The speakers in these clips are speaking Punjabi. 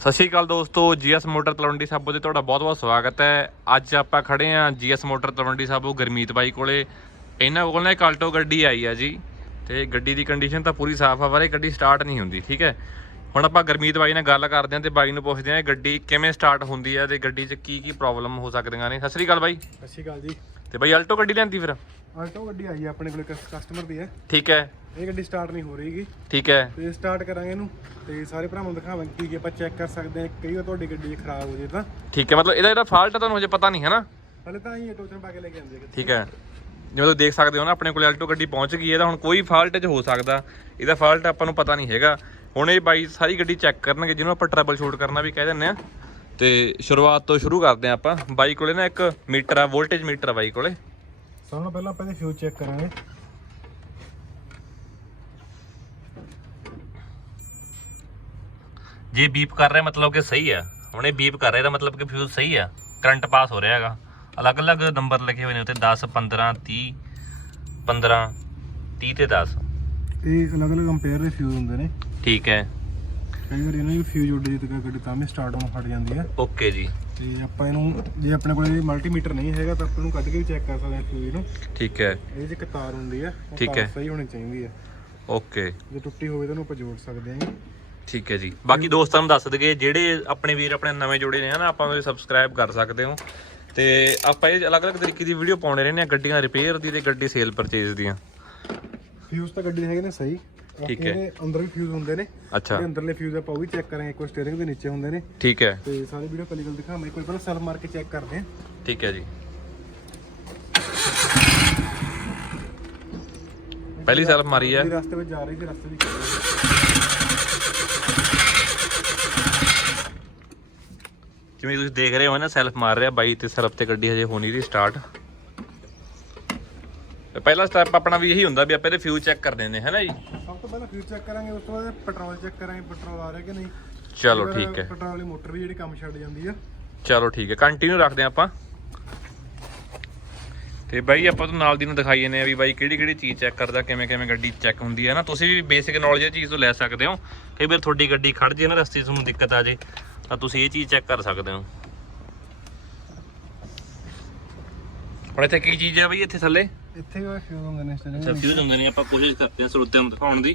ਸਤਿ ਸ਼੍ਰੀ ਅਕਾਲ ਦੋਸਤੋ, ਜੀਐਸ ਮੋਟਰ ਤਲਵੰਡੀ ਸਾਬੋ ਦੇ ਤੁਹਾਡਾ ਬਹੁਤ-ਬਹੁਤ ਸਵਾਗਤ ਹੈ। ਅੱਜ ਆਪਾਂ ਖੜੇ ਆਂ ਜੀਐਸ ਮੋਟਰ ਤਲਵੰਡੀ ਸਾਬੋ ਗੁਰਮੀਤ ਬਾਈ ਕੋਲੇ। ਇਹਨਾਂ ਕੋਲ ਨਾ ਇੱਕ ਆਲਟੋ ਗੱਡੀ ਆਈ ਆ ਜੀ, ਤੇ ਗੱਡੀ ਦੀ ਕੰਡੀਸ਼ਨ ਤਾਂ ਪੂਰੀ ਸਾਫ਼ ਆ, ਪਰ ਇਹ ਗੱਡੀ ਸਟਾਰਟ ਨਹੀਂ ਹੁੰਦੀ, ਠੀਕ ਹੈ? ਹੁਣ ਆਪਾਂ ਗੁਰਮੀਤ ਬਾਈ ਨਾਲ ਗੱਲ ਕਰਦੇ ਆਂ ਤੇ ਬਾਈ ਨੂੰ ਪੁੱਛਦੇ ਆਂ ਗੱਡੀ ਕਿਵੇਂ ਸਟਾਰਟ ਹੁੰਦੀ ਹੈ ਤੇ ਗੱਡੀ 'ਚ ਕੀ ਕੀ ਪ੍ਰੋਬਲਮ ਹੋ ਸਕਦੀਆਂ ਨੇ। ਸਤਿ ਸ਼੍ਰੀ ਅਕਾਲ ਬਾਈ। ਸਤਿ ਸ਼੍ਰੀ ਅਕਾਲ ਜੀ। ਤੇ ਬਾਈ ਆਲਟੋ ਗੱਡੀ ਲੈਂਦੀ ਫਿਰ? ਆਲਟੋ ਗੱਡੀ ਆਈ ਹੈ ਆਪਣੇ ਕੋਲ ਕਸਟਮਰ ਦੀ ਹੈ। ਠੀਕ ਹੈ। ਇਹ ਗੱਡੀ ਸਟਾਰਟ ਨਹੀਂ ਹੋ ਰਹੀਗੀ ਠੀਕ ਹੈ। ਤੇ ਸਟਾਰਟ ਕਰਾਂਗੇ ਇਹਨੂੰ ਤੇ ਸਾਰੇ ਭਰਾਵਾਂ ਨੂੰ ਦਿਖਾਵਾਂਗੇ ਕੀ ਕੀ ਆਪਾਂ ਚੈੱਕ ਕਰ ਸਕਦੇ ਹਾਂ ਕਈ ਵਾਰ ਤੁਹਾਡੀ ਗੱਡੀ ਖਰਾਬ ਹੋ ਜੇ ਤਾਂ। ਠੀਕ ਹੈ ਮਤਲਬ ਇਹਦਾ ਜਿਹੜਾ ਫਾਲਟ ਹੈ ਤੁਹਾਨੂੰ ਹਜੇ ਪਤਾ ਨਹੀਂ ਹੈ ਨਾ? ਹਲੇ ਤਾਂ ਹੀ ਟੋਚਨ ਪਾ ਕੇ ਲੈ ਕੇ ਆਂਦੇ ਹੈਗੇ। ਠੀਕ ਹੈ। ਜਿਵੇਂ ਤੁਸੀਂ ਦੇਖ ਸਕਦੇ ਹੋ ਨਾ ਆਪਣੇ ਕੋਲ ਆਲਟੋ ਗੱਡੀ ਪਹੁੰਚ ਗਈ ਹੈ ਇਹਦਾ ਹੁਣ ਕੋਈ ਫਾਲਟ ਚ ਹੋ ਸਕਦਾ। ਇਹਦਾ ਫਾਲਟ ਆਪਾਂ ਨੂੰ ਪਤਾ ਨਹੀਂ ਹੈਗਾ। ਹੁਣ ਇਹ ਬਾਈ ਸਾਰੀ ਗੱਡੀ ਚੈੱਕ ਕਰਨਗੇ ਜਿਹਨੂੰ ਆਪਾਂ ਟਰਬਲ ਸ਼ੂਟ ਕਰਨਾ ਵੀ ਕਹਿ ਦਿੰਦੇ ਆ। ਤੇ ਸ਼ੁਰੂਆਤ ਤੋਂ ਸ਼ੁਰੂ ਕਰਦੇ ਆ ਆਪਾਂ। ਬਾਈ ਕੋਲੇ ਨਾ ਇੱਕ ਮੀਟਰ ਆ ਵੋਲਟੇਜ ਮੀਟਰ ਆ ਬਾਈ ਕੋਲੇ। ਸਭ ਤੋਂ ਪਹਿਲਾਂ ਆਪਾਂ ਇਹਦੇ ਫਿਊਜ਼ ਚੈੱਕ ਕਰਾਂਗੇ। ਜੇ ਬੀਪ ਕਰ ਰਿਹਾ ਮਤਲਬ ਕਿ ਸਹੀ ਆ। ਹੁਣ ਇਹ ਬੀਪ ਕਰ ਰਿਹਾ ਇਹਦਾ ਮਤਲਬ ਕਿ ਫਿਊਜ਼ ਸਹੀ ਆ। ਕਰੰਟ ਪਾਸ ਹੋ ਰਿਹਾ ਹੈਗਾ। ਅਲੱਗ-ਅਲੱਗ ਨੰਬਰ ਲਿਖੇ ਹੋਏ ਨੇ ਉੱਤੇ 10 15 30 15 30 ਤੇ 10 ਇਹ ਅਲੱਗ-ਅਲੱਗ ਕੰਪੇਅਰ ਦੇ ਫਿਊਜ਼ ਹੁੰਦੇ ਨੇ। ਠੀਕ ਹੈ। ਕਈ ਵਾਰ ਇਹਨਾਂ ਦੀ ਫਿਊਜ਼ ਉੱਡ ਜੇ ਤੇ ਗੱਡੀ ਤਾਂ ਵੀ ਸਟਾਰਟ ਹੋਣ ਹਟ ਜਾਂਦੀ ਹੈ। ਓਕੇ ਜੀ। ਤੇ ਆਪਾਂ ਇਹਨੂੰ ਜੇ ਆਪਣੇ ਕੋਲ ਇਹ ਮਲਟੀਮੀਟਰ ਨਹੀਂ ਹੈਗਾ ਤਾਂ ਆਪਾਂ ਇਹਨੂੰ ਕੱਢ ਕੇ ਵੀ ਚੈੱਕ ਕਰ ਸਕਦੇ ਹਾਂ ਫਿਊਜ਼ ਨੂੰ। ਠੀਕ ਹੈ। ਇਹਦੇ 'ਚ ਇੱਕ ਤਾਰ ਹੁੰਦੀ ਹੈ ਉਹ ਠੀਕ ਤਾਰ ਹੈ। ਸਹੀ ਹੋਣੀ ਚਾਹੀਦੀ ਹੈ। ਓਕੇ। ਜੇ ਟੁੱਟੀ ਹੋਵੇ ਤਾਂ ਉਹਨੂੰ ਆਪਾਂ ਜੋੜ ਸਕਦੇ ਹਾਂ ਜੀ। ਠੀਕ ਹੈ ਜੀ। ਬਾਕੀ ਦੋਸਤਾਂ ਨੂੰ ਦੱਸ ਦਈਏ ਜਿਹੜੇ ਆਪਣੇ ਵੀਰ ਆਪਣੇ ਨਵੇਂ ਜੁੜੇ ਨੇ ਹਨਾ ਆਪਾਂ ਨੂੰ ਸਬਸਕ੍ਰਾਈਬ ਕਰ ਸਕਦੇ ਹੋ। ਤੇ ਆਪਾਂ ਇਹ ਅਲੱਗ-ਅਲੱਗ ਤਰੀਕੇ ਦੀ ਵੀਡੀਓ ਪਾਉਣੇ ਰਹਿੰਦੇ ਆ ਗੱਡੀਆਂ ਰਿਪੇਅਰ ਦੀ ਤੇ ਗੱਡੀ ਸੇਲ ਪਰਚੇਜ਼ ਦੀਆਂ। ਫਿਊਜ਼ ਤਾਂ ਗੱਡੀ ਦੇ ਹੈਗੇ ਨੇ ਸਹੀ। ਠੀਕ ਹੈ। ਇਹਦੇ ਅੰਦਰ ਵੀ ਫਿਊਜ਼ ਹੁੰਦੇ ਨੇ। ਅੱਛਾ। ਜਿਹੜੇ ਅੰਦਰਲੇ ਫਿਊਜ਼ ਆਪਾਂ ਉਹ ਵੀ ਚੈੱਕ ਕਰਾਂਗੇ ਕੋਈ ਸਟੀਅਰਿੰਗ ਦੇ ਨੀਚੇ ਹੁੰਦੇ ਨੇ। ਠੀਕ ਹੈ। ਤੇ ਸਾਰੀ ਵੀਡੀਓ ਕਲੀ ਕਲ ਦਿਖਾਵਾਂਗੇ। ਕੋਈ ਪਹਿਲਾਂ ਸੈਲਫ ਮਾਰ ਕੇ ਚੈੱਕ ਕਰਦੇ ਹਾਂ। ਠੀਕ ਹੈ ਜੀ। ਪਹਿਲੀ ਸੈਲਫ ਮਾਰੀ ਹੈ। ਰਸਤੇ ਵਿੱਚ ਜਾ ਰਹੀ ਸੀ ਰਸਤੇ ਦੀ ਜਿਵੇਂ ਤੁਸੀਂ ਦੇਖ ਰਹੇ ਹੋ ਨਾ ਸੈਲਫ ਮਾਰ ਰਿਹਾ ਬਾਈ ਤੇ ਸੈਲਫ ਤੇ ਗੱਡੀ ਹਜੇ ਹੋਣੀ ਦੀ ਸਟਾਰਟ ਪਹਿਲਾ ਸਟੈਪ ਆਪਣਾ ਵੀ ਇਹੀ ਹੁੰਦਾ ਵੀ ਆਪਾਂ ਇਹਦੇ ਫਿਊਜ਼ ਚੈੱਕ ਕਰਦੇ ਨੇ ਹੈ ਨਾ ਜੀ? ਸਭ ਤੋਂ ਪਹਿਲਾਂ ਫਿਊਜ਼ ਚੈੱਕ ਕਰਾਂਗੇ ਉਸ ਤੋਂ ਬਾਅਦ ਪੈਟਰੋਲ ਚੈੱਕ ਕਰਾਂਗੇ ਪੈਟਰੋਲ ਆ ਰਿਹਾ ਕਿ ਨਹੀਂ? ਚਲੋ ਠੀਕ ਹੈ। ਪੈਟਰੋਲ ਵਾਲੀ ਮੋਟਰ ਵੀ ਜਿਹੜੀ ਕੰਮ ਛੱਡ ਜਾਂਦੀ ਆ। ਚਲੋ ਠੀਕ ਹੈ ਕੰਟੀਨਿਊ ਰੱਖਦੇ ਆਪਾਂ। ਤੇ ਬਾਈ ਆਪਾਂ ਤੋਂ ਨਾਲ ਦੀ ਨੂੰ ਦਿਖਾਈ ਜਾਂਦੇ ਆ ਵੀ ਬਾਈ ਕਿਹੜੀ ਕਿਹੜੀ ਚੀਜ਼ ਚੈੱਕ ਕਰਦਾ ਕਿਵੇਂ ਕਿਵੇਂ ਗੱਡੀ ਚੈੱਕ ਹੁੰਦੀ ਹੈ ਨਾ? ਤੁਸੀਂ ਵੀ ਬੇਸਿਕ ਨੌਲੇਜ ਇਹ ਚੀਜ਼ ਤੋਂ ਲੈ ਸਕਦੇ ਹੋ। ਕਈ ਵਾਰ ਤੁਹਾਡੀ ਗੱਡੀ ਖੜ ਜੇ ਨਾ ਰਸਤੇ 'ਚ ਤੁਹਾਨੂੰ ਦਿੱਕਤ ਆ ਜੇ ਤਾਂ ਤੁਸੀਂ ਇਹ ਚੀਜ਼ ਚੈੱਕ ਕਰ ਸਕਦੇ ਹੋ। ਹੁਣ ਇੱਥੇ ਕੀ ਚੀਜ਼ ਹੈ ਬਈ ਇੱਥੇ ਥੱਲੇ? ਇੱਥੇ ਉਹ ਫਿਊਜ਼ ਹੁੰਦੇ ਨੇ ਸਟੀਅਰਿੰਗ ਅੱਛਾ ਫਿਊਜ਼ ਹੁੰਦੇ ਨੇ ਆਪਾਂ ਕੋਸ਼ਿਸ਼ ਕਰਦੇ ਹਾਂ ਸਰੋਤਿਆਂ ਨੂੰ ਦਿਖਾਉਣ ਦੀ।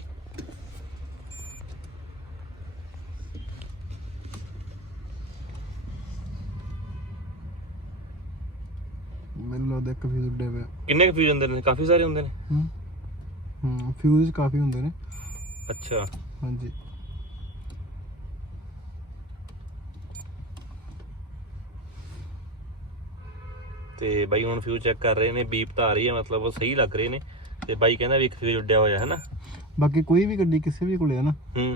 ਮੈਨੂੰ ਲੱਗਦਾ ਇੱਕ ਫਿਊਜ਼ ਉੱਡੇ ਪਿਆ। ਕਿੰਨੇ ਫਿਊਜ਼ ਹੁੰਦੇ ਨੇ? ਕਾਫੀ ਸਾਰੇ ਹੁੰਦੇ ਨੇ। ਹੂੰ। ਹੂੰ ਫਿਊਜ਼ ਕਾਫੀ ਹੁੰਦੇ ਨੇ। ਅੱਛਾ। ਹਾਂਜੀ। ਤੇ ਬਾਈ ਹੁਣ ਫਿਊਜ਼ ਚੈੱਕ ਕਰ ਰਹੇ ਨੇ ਬੀਪ ਤਾਂ ਆ ਰਹੀ ਹੈ ਮਤਲਬ ਉਹ ਸਹੀ ਲੱਗ ਰਹੇ ਨੇ। ਤੇ ਬਾਈ ਕਹਿੰਦਾ ਵੀ ਇੱਕ ਫਿਊਜ਼ ਉੱਡਿਆ ਹੋਇਆ ਹੈ ਨਾ ਬਾਕੀ ਕੋਈ ਵੀ ਗੱਡੀ ਕਿਸੇ ਵੀ ਕੋਲੇ ਆ ਨਾ ਹੂੰ।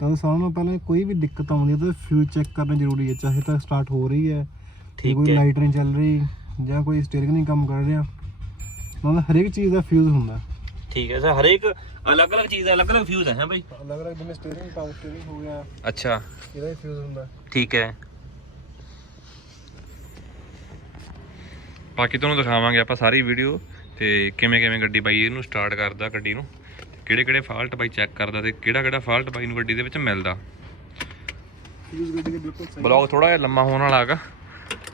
ਤਾਂ ਸਾਰਿਆਂ ਨੂੰ ਪਹਿਲਾਂ ਕੋਈ ਵੀ ਦਿੱਕਤ ਆਉਂਦੀ ਹੈ ਤਾਂ ਫਿਊਜ਼ ਚੈੱਕ ਕਰਨਾ ਜ਼ਰੂਰੀ ਹੈ ਚਾਹੇ ਤਾਂ ਸਟਾਰਟ ਹੋ ਰਹੀ ਹੈ ਠੀਕ ਕੋਈ ਹੈ। ਲਾਈਟ ਨਹੀਂ ਚੱਲ ਰਹੀ ਜਾਂ ਕੋਈ ਸਟੀਅਰਿੰਗ ਨਹੀਂ ਕੰਮ ਕਰ ਰਿਹਾ। ਮਤਲਬ ਹਰੇਕ ਚੀਜ਼ ਦਾ ਫਿਊਜ਼ ਹੁੰਦਾ। ਠੀਕ ਹੈ ਸਰ ਹਰੇਕ ਅਲੱਗ-ਅਲੱਗ ਚੀਜ਼ ਦਾ ਅਲੱਗ-ਅਲੱਗ ਫਿਊਜ਼ ਹੈ ਬਾਈ? ਅਲੱਗ ਅਲੱਗ ਜਿਵੇਂ ਸਟੀਅਰਿੰਗ ਪਾਵਰ ਸਟੀਅਰਿੰਗ ਹੋ ਗਿਆ ਅੱਛਾ। ਇਹਦਾ ਵੀ ਫਿਊਜ਼ ਹੁੰਦਾ। ਠੀਕ ਹੈ। ਬਾਕੀ ਤੁਹਾਨੂੰ ਦਿਖਾਵਾਂਗੇ ਆਪਾਂ ਸਾਰੀ ਵੀਡੀਓ ਤੇ ਕਿਵੇਂ ਕਿਵੇਂ ਗੱਡੀ ਬਾਈ ਇਹਨੂੰ ਸਟਾਰਟ ਕਰਦਾ ਗੱਡੀ ਨੂੰ ਕਿਹੜੇ ਕਿਹੜੇ ਫਾਲਟ ਬਾਈ ਚੈੱਕ ਕਰਦਾ ਤੇ ਕਿਹੜਾ ਕਿਹੜਾ ਫਾਲਟ ਬਾਈ ਨੂੰ ਗੱਡੀ ਦੇ ਵਿੱਚ ਮਿਲਦਾ। ਫਿਊਜ਼ ਗੱਡੀ ਬਲੌਗ ਥੋੜਾ ਜਿਹਾ ਲੰਮਾ ਹੋਣ ਵਾਲਾ ਹੈਗਾ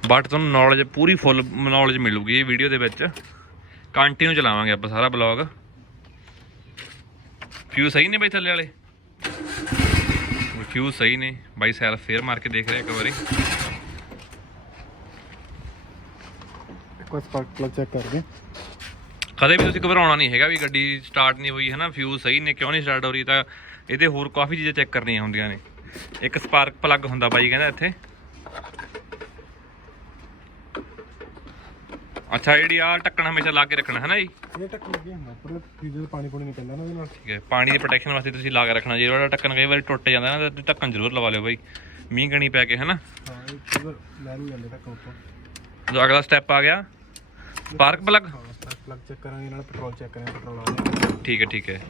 ਬਟ ਤੁਹਾਨੂੰ ਨੌਲੇਜ ਪੂਰੀ ਫੁੱਲ ਨੌਲੇਜ ਮਿਲੂਗੀ ਇਹ ਵੀਡੀਓ ਦੇ ਵਿੱਚ। ਕੰਟੀਨਿਊ ਚਲਾਵਾਂਗੇ ਆਪਾਂ ਸਾਰਾ ਬਲੌਗ ਫਿਊ ਸਹੀ ਨੇ ਬਾਈ ਥੱਲੇ ਵਾਲੇ? ਫਿਊ ਸਹੀ ਨੇ। ਬਾਈ ਸੈਲਫ ਫੇਰ ਮਾਰ ਕੇ ਦੇਖ ਰਿਹਾ ਇੱਕ ਵਾਰੀ। ਵਾਰ ਸਪਾਰਕ ਪਲੱਗ ਚੈੱਕ ਕਰਦੇ ਕਦੇ ਵੀ ਤੁਸੀਂ ਘਬਰਾਉਣਾ ਨਹੀਂ ਹੈਗਾ ਵੀ ਗੱਡੀ ਸਟਾਰਟ ਨਹੀਂ ਹੋਈ ਹੈ ਨਾ ਫਿਊ ਸਹੀ ਨੇ ਕਿਉਂ ਨਹੀਂ ਸਟਾਰਟ ਹੋ ਰਹੀ? ਤਾਂ ਇਹਦੇ ਹੋਰ ਕਾਫੀ ਚੀਜ਼ਾਂ ਚੈੱਕ ਕਰਨੀਆਂ ਹੁੰਦੀਆਂ ਨੇ। ਇੱਕ ਸਪਾਰਕ ਪਲੱਗ ਹੁੰਦਾ ਬਾਈ ਕਹਿੰਦਾ ਇੱਥੇ। ਅੱਛਾ ਜਿਹੜੀ ਆ ਢੱਕਣ ਹਮੇਸ਼ਾ ਲਾ ਕੇ ਰੱਖਣਾ ਹੈ ਨਾ ਜੀ? ਇਹ ਟੱਕ ਲੱਗੇ ਹੁੰਦਾ ਪਰ ਫਿਊਜ਼ ਦਾ ਪਾਣੀ ਪੂਣੀ ਨਿਕਲਦਾ ਨਾ ਉਹਦੇ ਨਾਲ। ਠੀਕ ਹੈ ਪਾਣੀ ਦੀ ਪ੍ਰੋਟੈਕਸ਼ਨ ਵਾਸਤੇ ਤੁਸੀਂ ਲਾ ਕੇ ਰੱਖਣਾ ਜੇ ਉਹਦਾ ਢੱਕਣ ਕਈ ਵਾਰੀ ਟੁੱਟ ਜਾਂਦਾ ਨਾ ਤਾਂ ਢੱਕਣ ਜ਼ਰੂਰ ਲਵਾ ਲਿਓ ਬਾਈ। ਮੀਂਹ ਕਣੀ ਪੈ ਕੇ ਹਨਾ? ਹਾਂ ਇਹ ਫਿਊਜ਼ ਲੈ ਲੂ ਜਾਂਦੇ ਟੱਕ ਉੱਤੋਂ ਜੋ ਅਗਲਾ ਸਟੈਪ ਆ ਗਿਆ। ਸਪਾਰਕ ਪਲੱਗ ਪਲੱਗ ਚੈੱਕ ਕਰਾਂਗੇ ਨਾਲ ਪੈਟਰੋਲ ਚੈੱਕ ਕਰਾਂਗੇ ਪੈਟਰੋਲ ਆ ਰਿਹਾ ਠੀਕ ਹੈ ਠੀਕ ਹੈ।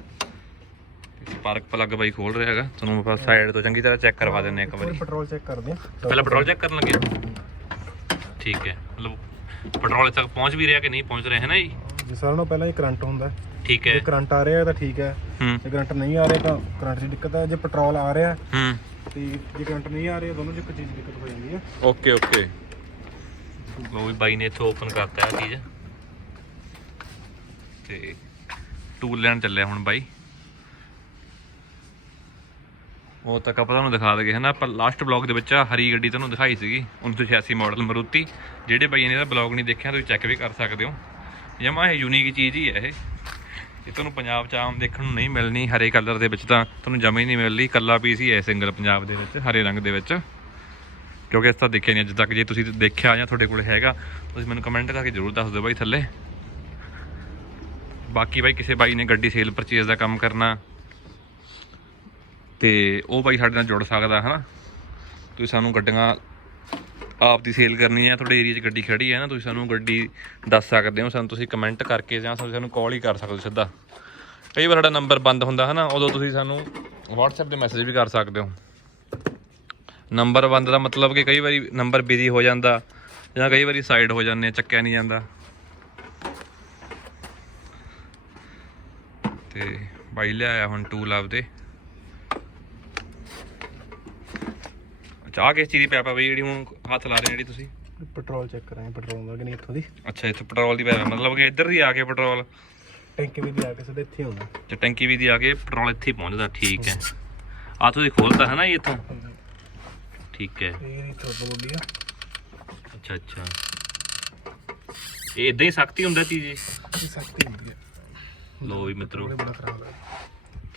ਸਪਾਰਕ ਪਲੱਗ ਬਾਈ ਖੋਲ ਰਿਹਾ ਹੈਗਾ। ਤੁਹਾਨੂੰ ਆਪਾਂ ਸਾਈਡ ਤੋਂ ਚੰਗੀ ਤਰ੍ਹਾਂ ਚੈੱਕ ਕਰਵਾ ਦਿੰਨੇ ਇੱਕ ਵਾਰੀ। ਪੈਟਰੋਲ ਚੈੱਕ ਕਰਦੇ ਹਾਂ। ਪਹਿਲਾਂ ਪੈਟਰੋਲ ਚੈੱਕ ਕਰਨ ਲੱਗੇ। ਠੀਕ ਹੈ ਮਤਲਬ ਪੈਟਰੋਲ ਤੱਕ ਪਹੁੰਚ ਵੀ ਰਿਹਾ ਕਿ ਨਹੀਂ ਪਹੁੰਚ ਰਿਹਾ ਹੈ ਨਾ ਜੀ? ਜੇ ਸਾਰਿਆਂ ਨੂੰ ਪਹਿਲਾਂ ਇਹ ਕਰੰਟ ਹੁੰਦਾ ਠੀਕ ਜੇ ਹੈ ਕਰੰਟ ਆ ਰਿਹਾ ਤਾਂ ਠੀਕ ਹੈ। ਹੂੰ। ਜੇ ਕਰੰਟ ਨਹੀਂ ਆ ਰਿਹਾ ਤਾਂ ਕਰੰਟ ਦੀ ਦਿੱਕਤ ਹੈ। ਜੇ ਪੈਟਰੋਲ ਆ ਰਿਹਾ ਹੂੰ ਤੇ ਜੇ ਕਰੰਟ ਨਹੀਂ ਆ ਰਿਹਾ ਦੋਨੋਂ ਚ ਇੱਕ ਚੀਜ਼ ਦਿੱਕਤ ਹੋ ਜਾਂਦੀ ਹੈ। Okay okay. ਲੋ ਵੀ ਬਾਈ ਨੇ ਇੱਥੋਂ ਓਪਨ ਕਰਤਾ ਇਹ ਚੀਜ਼। ਤੇ ਟੂਲ ਲੈਣ ਚੱਲਿਆ ਹੁਣ ਬਾਈ। ਉਹ ਤੱਕ ਆਪਾਂ ਤੁਹਾਨੂੰ ਦਿਖਾ ਦਗੇ ਹਨਾ, ਆਪਾਂ ਲਾਸਟ ਬਲੌਗ ਦੇ ਵਿੱਚ ਹਰੀ ਗੱਡੀ ਤੁਹਾਨੂੰ ਦਿਖਾਈ ਸੀਗੀ 1986 ਮਾਡਲ ਮਰੂਤੀ ਜਿਹੜੇ ਬਾਈ ਨੇ ਇਹਦਾ ਬਲੌਗ ਨਹੀਂ ਦੇਖਿਆ, ਤੁਸੀਂ ਚੈੱਕ ਵੀ ਕਰ ਸਕਦੇ ਹੋ। ਜਮਾ ਇਹ ਯੂਨੀਕ ਚੀਜ਼ ਹੀ ਹੈ ਇਹ। ਇਹ ਤੁਹਾਨੂੰ ਪੰਜਾਬ ਚ ਆਮ ਦੇਖਣ ਨੂੰ ਨਹੀਂ ਮਿਲਣੀ, ਹਰੇ ਕਲਰ ਦੇ ਵਿੱਚ ਤਾਂ ਤੁਹਾਨੂੰ ਜਮਾ ਹੀ ਨਹੀਂ ਮਿਲਣੀ ਕੱਲਾ ਪੀਸ ਹੀ ਹੈ ਸਿੰਗਲ ਪੰਜਾਬ ਦੇ ਵਿੱਚ, ਹਰੇ ਰੰਗ ਦੇ ਵਿੱਚ। ਕਿਉਂਕਿ ਇਸ ਤਰ੍ਹਾਂ ਦੇਖਿਆ ਨਹੀਂ, ਅੱਜ ਤੱਕ ਜੇ ਤੁਸੀਂ ਦੇਖਿਆ ਜਾਂ ਤੁਹਾਡੇ ਕੋਲ ਹੈਗਾ, ਤੁਸੀਂ ਮੈਨੂੰ ਕਮੈਂਟ ਕਰਕੇ ਜ਼ਰੂਰ ਦੱਸ ਦਿਓ ਬਾਈ ਥੱਲੇ। ਬਾਕੀ ਬਾਈ ਕਿਸੇ ਬਾਈ ਨੇ ਗੱਡੀ ਸੇਲ ਪਰਚੇਸ ਦਾ ਕੰਮ ਕਰਨਾ, ਤੇ ਉਹ ਬਾਈ ਸਾਡੇ ਨਾਲ ਜੁੜ ਸਕਦਾ, ਹਨਾ? ਤੁਸੀਂ ਸਾਨੂੰ ਗੱਡੀਆਂ ਆਪ ਦੀ ਸੇਲ ਕਰਨੀ ਹੈ, ਤੁਹਾਡੇ ਏਰੀਆ 'ਚ ਗੱਡੀ ਖੜੀ ਹੈ ਨਾ, ਤੁਸੀਂ ਸਾਨੂੰ ਗੱਡੀ ਦੱਸ ਸਕਦੇ ਹੋ, ਸਾਨੂੰ ਤੁਸੀਂ ਕਮੈਂਟ ਕਰਕੇ ਜਾਂ ਤੁਸੀਂ ਸਾਨੂੰ ਕਾਲ ਹੀ ਕਰ ਸਕਦੇ ਹੋ ਸਿੱਧਾ। ਕਈ ਵਾਰ ਸਾਡਾ ਨੰਬਰ ਬੰਦ ਹੁੰਦਾ ਹੈ ਨਾ ਉਦੋਂ ਤੁਸੀਂ ਸਾਨੂੰ WhatsApp ਤੇ ਮੈਸੇਜ ਵੀ ਕਰ ਸਕਦੇ ਹੋ। ਨੰਬਰ ਬੰਦ ਦਾ ਮਤਲਬ ਕਿ ਕਈ ਵਾਰੀ ਨੰਬਰ ਬਿਜ਼ੀ ਹੋ ਜਾਂਦਾ ਜਾਂ ਕਈ ਵਾਰੀ ਸਾਈਡ ਹੋ ਜਾਂਦੇ ਆ, ਚੱਕਿਆ ਨਹੀਂ ਜਾਂਦਾ। ਤੇ ਬਾਈ ਲਿਆਇਆ ਹੁਣ ਟੂਲ ਆਪਦੇ ਚਾਹ ਕਿਸ ਚੀਜ਼ ਦੀ ਪੈਪ ਆ ਬਈ ਜਿਹੜੀ ਹੁਣ ਹੱਥ ਲਾ ਰਹੇ ਜਿਹੜੀ ਤੁਸੀਂ? ਪੈਟਰੋਲ ਚੈੱਕ ਕਰਾਂਗੇ ਪੈਟਰੋਲ ਦਾ ਕਿ ਨਹੀਂ ਇੱਥੋਂ ਦੀ? ਅੱਛਾ ਇੱਥੇ ਪੈਟਰੋਲ ਦੀ ਪੈਪ ਆ ਮਤਲਬ ਕਿ ਇੱਧਰ ਦੀ ਆ ਕੇ ਪੈਟਰੋਲ ਟੈਂਕੀ ਵੀ ਦੇ ਆ ਕੇ ਸਾਡੇ ਇੱਥੇ ਆਉਂਦਾ। ਤੇ ਟੈਂਕੀ ਵੀ ਦੀ ਆ ਕੇ ਪੈਟਰੋਲ ਇੱਥੇ ਹੀ ਪਹੁੰਚਦਾ ਠੀਕ ਹੈ। ਆ ਤੁਸੀਂ ਖੋਲਦਾ ਹੈ ਨਾ ਜੀ ਇੱਥੋਂ? ਠੀਕ ਹੈ। ਇਹ ਇਹਦੀ ਥੋੜਾ ਬੋਡੀ ਆ ਅੱਛਾ ਅੱਛਾ। ਇਹ ਇਦਾਂ ਹੀ ਸਖਤੀ ਹੁੰਦਾ ਇਹ ਇਹ ਸਖਤੀ ਹੁੰਦੀ ਹੈ। ਲੋ ਵੀ ਮਿੱਤਰੋ। ਉਹਨੇ ਬੜਾ ਖਰਾਬ ਹੈ।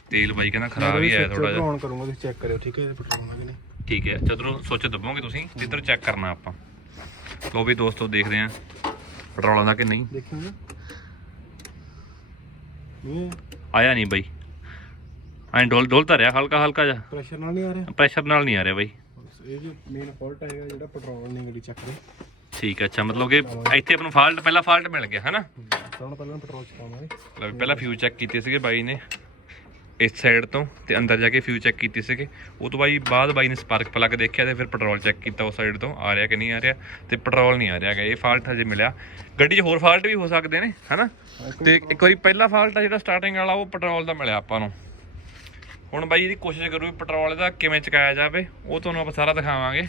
ਤੇਲ ਬਾਈ ਕਹਿੰਦਾ ਖਰਾਬ ਹੀ ਆਇਆ ਥੋੜਾ ਜਿਹਾ। ਆਨ ਕਰੂੰਗਾ ਤੁਸੀਂ ਚੈੱਕ ਕਰਿਓ ਠੀਕ ਹੈ? ਇਹ ਪੈਟਰੋਲ ਆ ਕਿ ਨਹੀਂ? ਠੀਕ ਹੈ। ਚਦਰੋਂ ਸੁੱਚ ਦੱਬੋਗੇ ਤੁਸੀਂ ਜਿੱਧਰ ਚੈੱਕ ਕਰਨਾ ਆਪਾਂ। ਲੋ ਵੀ ਦੋਸਤੋ ਦੇਖਦੇ ਆਂ ਪੈਟਰੋਲਾਂ ਦਾ ਕਿ ਨਹੀਂ? ਦੇਖਿਓ ਨਾ ਇਹ ਆਇਆ ਨਹੀਂ ਬਾਈ। ਐਂ ਡੋਲ ਡੋਲਤਾ ਰਿਹਾ ਹਲਕਾ ਹਲਕਾ ਜਿਹਾ। ਪ੍ਰੈਸ਼ਰ ਨਾਲ ਨਹੀਂ ਆ ਰਿਹਾ? ਪ੍ਰੈਸ਼ਰ ਨਾਲ ਨਹੀਂ ਆ ਰਿਹਾ ਬਾਈ। ਇਹ ਜੋ ਮੇਨ ਫਾਲਟ ਹੈਗਾ ਜਿਹੜਾ ਪੈਟਰੋਲ ਨਹੀਂ ਗੱਡੀ ਚੱਕ ਰਿਹਾ ਠੀਕ ਹੈ ਅੱਛਾ ਮਤਲਬ ਕਿ ਇੱਥੇ ਆਪਾਂ ਨੂੰ ਫਾਲਟ ਪਹਿਲਾ ਫਾਲਟ ਮਿਲ ਗਿਆ ਹਨਾ? ਤਾਂ ਹੁਣ ਪਹਿਲਾਂ ਪੈਟਰੋਲ ਚਕਾਵਾਂਗੇ ਲਓ ਵੀ ਪਹਿਲਾਂ ਫਿਊਜ਼ ਚੈੱਕ ਕੀਤੇ ਸੀਗੇ ਬਾਈ ਨੇ ਇਸ ਸਾਈਡ ਤੋਂ ਤੇ ਅੰਦਰ ਜਾ ਕੇ ਫਿਊਜ਼ ਚੈੱਕ ਕੀਤੇ ਸੀਗੇ। ਉਹ ਤੋਂ ਬਾਈ ਬਾਅਦ ਬਾਈ ਨੇ ਸਪਾਰਕ ਪਲੱਗ ਦੇਖਿਆ ਤੇ ਫਿਰ ਪੈਟਰੋਲ ਚੈੱਕ ਕੀਤਾ ਉਸ ਸਾਈਡ ਤੋਂ ਆ ਰਿਹਾ ਕਿ ਨਹੀਂ ਆ ਰਿਹਾ ਤੇ ਪੈਟਰੋਲ ਨਹੀਂ ਆ ਰਿਹਾ ਇਹ ਫਾਲਟ ਹਜੇ ਮਿਲਿਆ। ਗੱਡੀ 'ਚ ਹੋਰ ਫਾਲਟ ਵੀ ਹੋ ਸਕਦੇ ਨੇ ਹਨਾ? ਤੇ ਇੱਕ ਵਾਰੀ ਪਹਿਲਾ ਫਾਲਟ ਆ ਜਿਹੜਾ ਸਟਾਰਟਿੰਗ ਵਾਲਾ ਉਹ ਪੈਟਰੋਲ ਦਾ ਮਿਲਿਆ ਆਪਾਂ ਨੂੰ। ਹੁਣ ਬਾਈ ਇਹਦੀ ਕੋਸ਼ਿਸ਼ ਕਰੂ ਵੀ ਪੈਟਰੋਲ ਦਾ ਕਿਵੇਂ ਚਕਾਇਆ ਜਾਵੇ, ਉਹ ਤੁਹਾਨੂੰ ਆਪਾਂ ਸਾਰਾ ਦਿਖਾਵਾਂਗੇ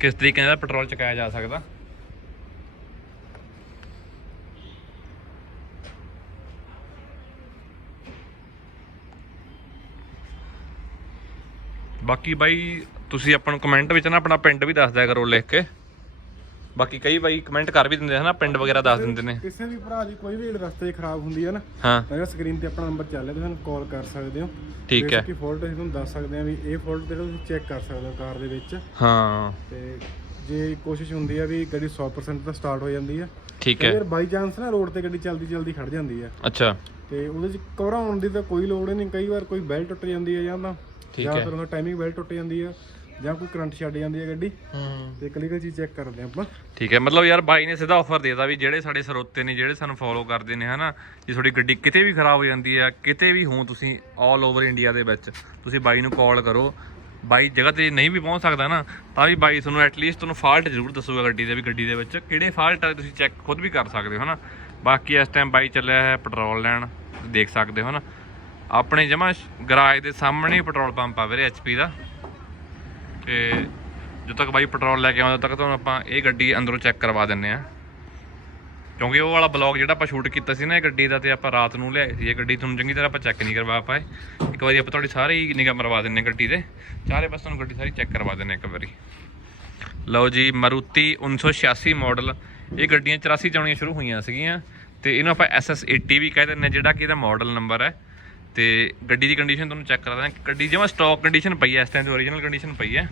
ਕਿਸ ਤਰੀਕੇ ਨਾਲ ਪੈਟਰੋਲ ਚਕਾਇਆ ਜਾ ਸਕਦਾ। ਬਾਕੀ ਬਾਈ ਤੁਸੀਂ ਆਪਾਂ ਨੂੰ ਕਮੈਂਟ ਵਿੱਚ ਨਾ ਆਪਣਾ ਪਿੰਡ ਵੀ ਦੱਸ ਦਿਆ ਕਰੋ ਲਿਖ ਕੇ। ਬਾਕੀ ਕਈ ਬਾਈ ਕਮੈਂਟ ਕਰ ਵੀ ਦਿੰਦੇ ਹਨਾ ਪਿੰਡ ਵਗੈਰਾ ਦੱਸ ਦਿੰਦੇ ਨੇ। ਕਿਸੇ ਵੀ ਭਰਾ ਦੀ ਕੋਈ ਵੀ ਰਸਤੇ 'ਚ ਖਰਾਬ ਹੁੰਦੀ ਹੈ ਨਾ ਹਾਂ। ਤਾਂ ਸਕਰੀਨ ਤੇ ਆਪਣਾ ਨੰਬਰ ਚੱਲ ਰਿਹਾ ਤੁਸੀਂ ਸਾਨੂੰ ਕਾਲ ਕਰ ਸਕਦੇ ਹੋ। ਠੀਕ ਹੈ। ਕਿ ਫਾਲਟ ਅਸੀਂ ਤੁਹਾਨੂੰ ਦੱਸ ਸਕਦੇ ਹਾਂ ਵੀ ਇਹ ਫਾਲਟ ਜਿਹੜਾ ਤੁਸੀਂ ਚੈੱਕ ਕਰ ਸਕਦੇ ਹੋ ਕਾਰ ਦੇ ਵਿੱਚ। ਹਾਂ। ਤੇ ਜੇ ਕੋਸ਼ਿਸ਼ ਹੁੰਦੀ ਆ ਵੀ ਗੱਡੀ 100% ਤਾਂ ਸਟਾਰਟ ਹੋ ਜਾਂਦੀ ਆ। ਠੀਕ ਹੈ। ਵਾਰ ਬਾਈ ਚਾਂਸ ਨਾ ਰੋਡ ਤੇ ਗੱਡੀ ਚੱਲਦੀ ਚੱਲਦੀ ਖੜ ਜਾਂਦੀ ਆ। ਅੱਛਾ। ਤੇ ਉਹਦੇ 'ਚ ਘਬਰਾਉਣ ਦੀ ਤਾਂ ਕੋਈ ਲੋੜ ਨਹੀਂ ਕਈ ਵਾਰ ਕੋਈ ਬੈਲਟ ਟੁੱਟ ਜਾਂਦੀ ਹੈ ਜਾਂ ਤਾਂ ਠੀਕ ਜਾਂ ਹੈ। ਫਿਰ ਉਹਦਾ ਟਾਈਮਿੰਗ ਬੈਲਟ ਟੁੱਟ ਜਾਂਦੀ ਆ। ਜਾਂ ਕੋਈ ਕਰੰਟ ਛੱਡ ਜਾਂਦੀ ਹੈ ਗੱਡੀ ਹੂੰ। ਤੇ ਕਲੀਕਲ ਚੀਜ਼ ਚੈੱਕ ਕਰਦੇ ਆਪਾਂ। ਠੀਕ ਹੈ ਮਤਲਬ ਯਾਰ ਬਾਈ ਨੇ ਸਿੱਧਾ ਆਫਰ ਦੇਤਾ ਵੀ ਜਿਹੜੇ ਸਾਡੇ ਸਰੋਤੇ ਨੇ ਜਿਹੜੇ ਸਾਨੂੰ ਫੋਲੋ ਕਰਦੇ ਨੇ ਹਨਾ ਜੇ ਤੁਹਾਡੀ ਗੱਡੀ ਕਿਤੇ ਵੀ ਖਰਾਬ ਹੋ ਜਾਂਦੀ ਹੈ ਕਿਤੇ ਵੀ ਹੋ ਤੁਸੀਂ 올 ਓਵਰ ਇੰਡੀਆ ਦੇ ਵਿੱਚ ਤੁਸੀਂ ਬਾਈ ਨੂੰ ਕਾਲ ਕਰੋ। ਬਾਈ ਜਗ੍ਹਾ ਤੇ ਨਹੀਂ ਵੀ ਪਹੁੰਚ ਸਕਦਾ ਨਾ ਤਾਂ ਵੀ ਬਾਈ ਤੁਹਾਨੂੰ ਐਟਲੀਸਟ ਤੁਹਾਨੂੰ ਫਾਲਟ ਜ਼ਰੂਰ ਦੱਸੂਗਾ ਗੱਡੀ ਦੇ ਵੀ ਗੱਡੀ ਦੇ ਵਿੱਚ ਕਿਹੜੇ ਫਾਲਟ ਆ ਤੁਸੀਂ ਚੈੱਕ ਖੁਦ ਵੀ ਕਰ ਸਕਦੇ ਹੋ ਹਨਾ। ਬਾਕੀ ਇਸ ਟਾਈਮ ਬਾਈ ਚੱਲਿਆ ਹੈ ਪੈਟਰੋਲ ਲੈਣ ਦੇਖ ਸਕਦੇ ਹੋ ਨਾ ਆਪਣੇ ਜਮਾ ਗਰਾਜ ਦੇ ਸਾਹਮਣੇ ਪੈਟਰੋਲ ਪੰਪ ਆ ਵੀਰੇ ਐਚਪੀ ਦਾ। ਤੇ ਜਦੋਂ ਤੱਕ ਬਾਈ ਪੈਟਰੋਲ ਲੈ ਕੇ ਆਉਂਦਾ ਤੱਕ ਤੁਹਾਨੂੰ ਆਪਾਂ ਇਹ ਗੱਡੀ ਅੰਦਰੋਂ ਚੈੱਕ ਕਰਵਾ ਦਿੰਨੇ ਆ ਕਿਉਂਕਿ ਉਹ ਵਾਲਾ ਬਲੌਗ ਜਿਹੜਾ ਆਪਾਂ ਸ਼ੂਟ ਕੀਤਾ ਸੀ ਨਾ ਇਹ ਗੱਡੀ ਦਾ ਤੇ ਆਪਾਂ ਰਾਤ ਨੂੰ ਲਿਆਏ ਸੀ, ਇਹ ਗੱਡੀ ਤੁਹਾਨੂੰ ਚੰਗੀ ਤਰ੍ਹਾਂ ਆਪਾਂ ਚੈੱਕ ਨਹੀਂ ਕਰਵਾ ਪਾਏ। ਇੱਕ ਵਾਰੀ ਆਪਾਂ ਤੁਹਾਡੀ ਸਾਰੀ ਨਿਗਾਹ ਮਰਵਾ ਦਿੰਨੇ ਗੱਡੀ ਦੇ। ਚਾਰੇ ਪਾਸੇ ਤੁਹਾਨੂੰ ਗੱਡੀ ਸਾਰੀ ਚੈੱਕ ਕਰਵਾ ਦਿੰਨੇ ਇੱਕ ਵਾਰੀ। ਲਓ ਜੀ, ਮਾਰੂਤੀ 1986 ਮਾਡਲ ਇਹ ਗੱਡੀਆਂ 84 ਚ ਆਉਣੀਆਂ ਸ਼ੁਰੂ ਹੋਈਆਂ ਸੀਗੀਆਂ ਤੇ ਇਹਨੂੰ ਆਪਾਂ SS80 ਵੀ ਕਹਿ ਦਿੰਦੇ ਹਾਂ, ਜਿਹੜਾ ਕਿ ਇਹਦਾ ਮਾਡਲ ਨੰਬਰ ਹੈ। ਤੇ ਗੱਡੀ ਦੀ ਕੰਡੀਸ਼ਨ ਤੁਹਾਨੂੰ ਚੈੱਕ ਕਰਾ ਦਾਂ ਗੱਡੀ ਜਿਵੇਂ ਸਟਾਕ ਕੰਡੀਸ਼ਨ ਪਈ ਹੈ ਇਸ ਟਾਈਮ 'ਤੇ ਓਰੀਜਨਲ ਕੰਡੀਸ਼ਨ ਪਈ ਹੈ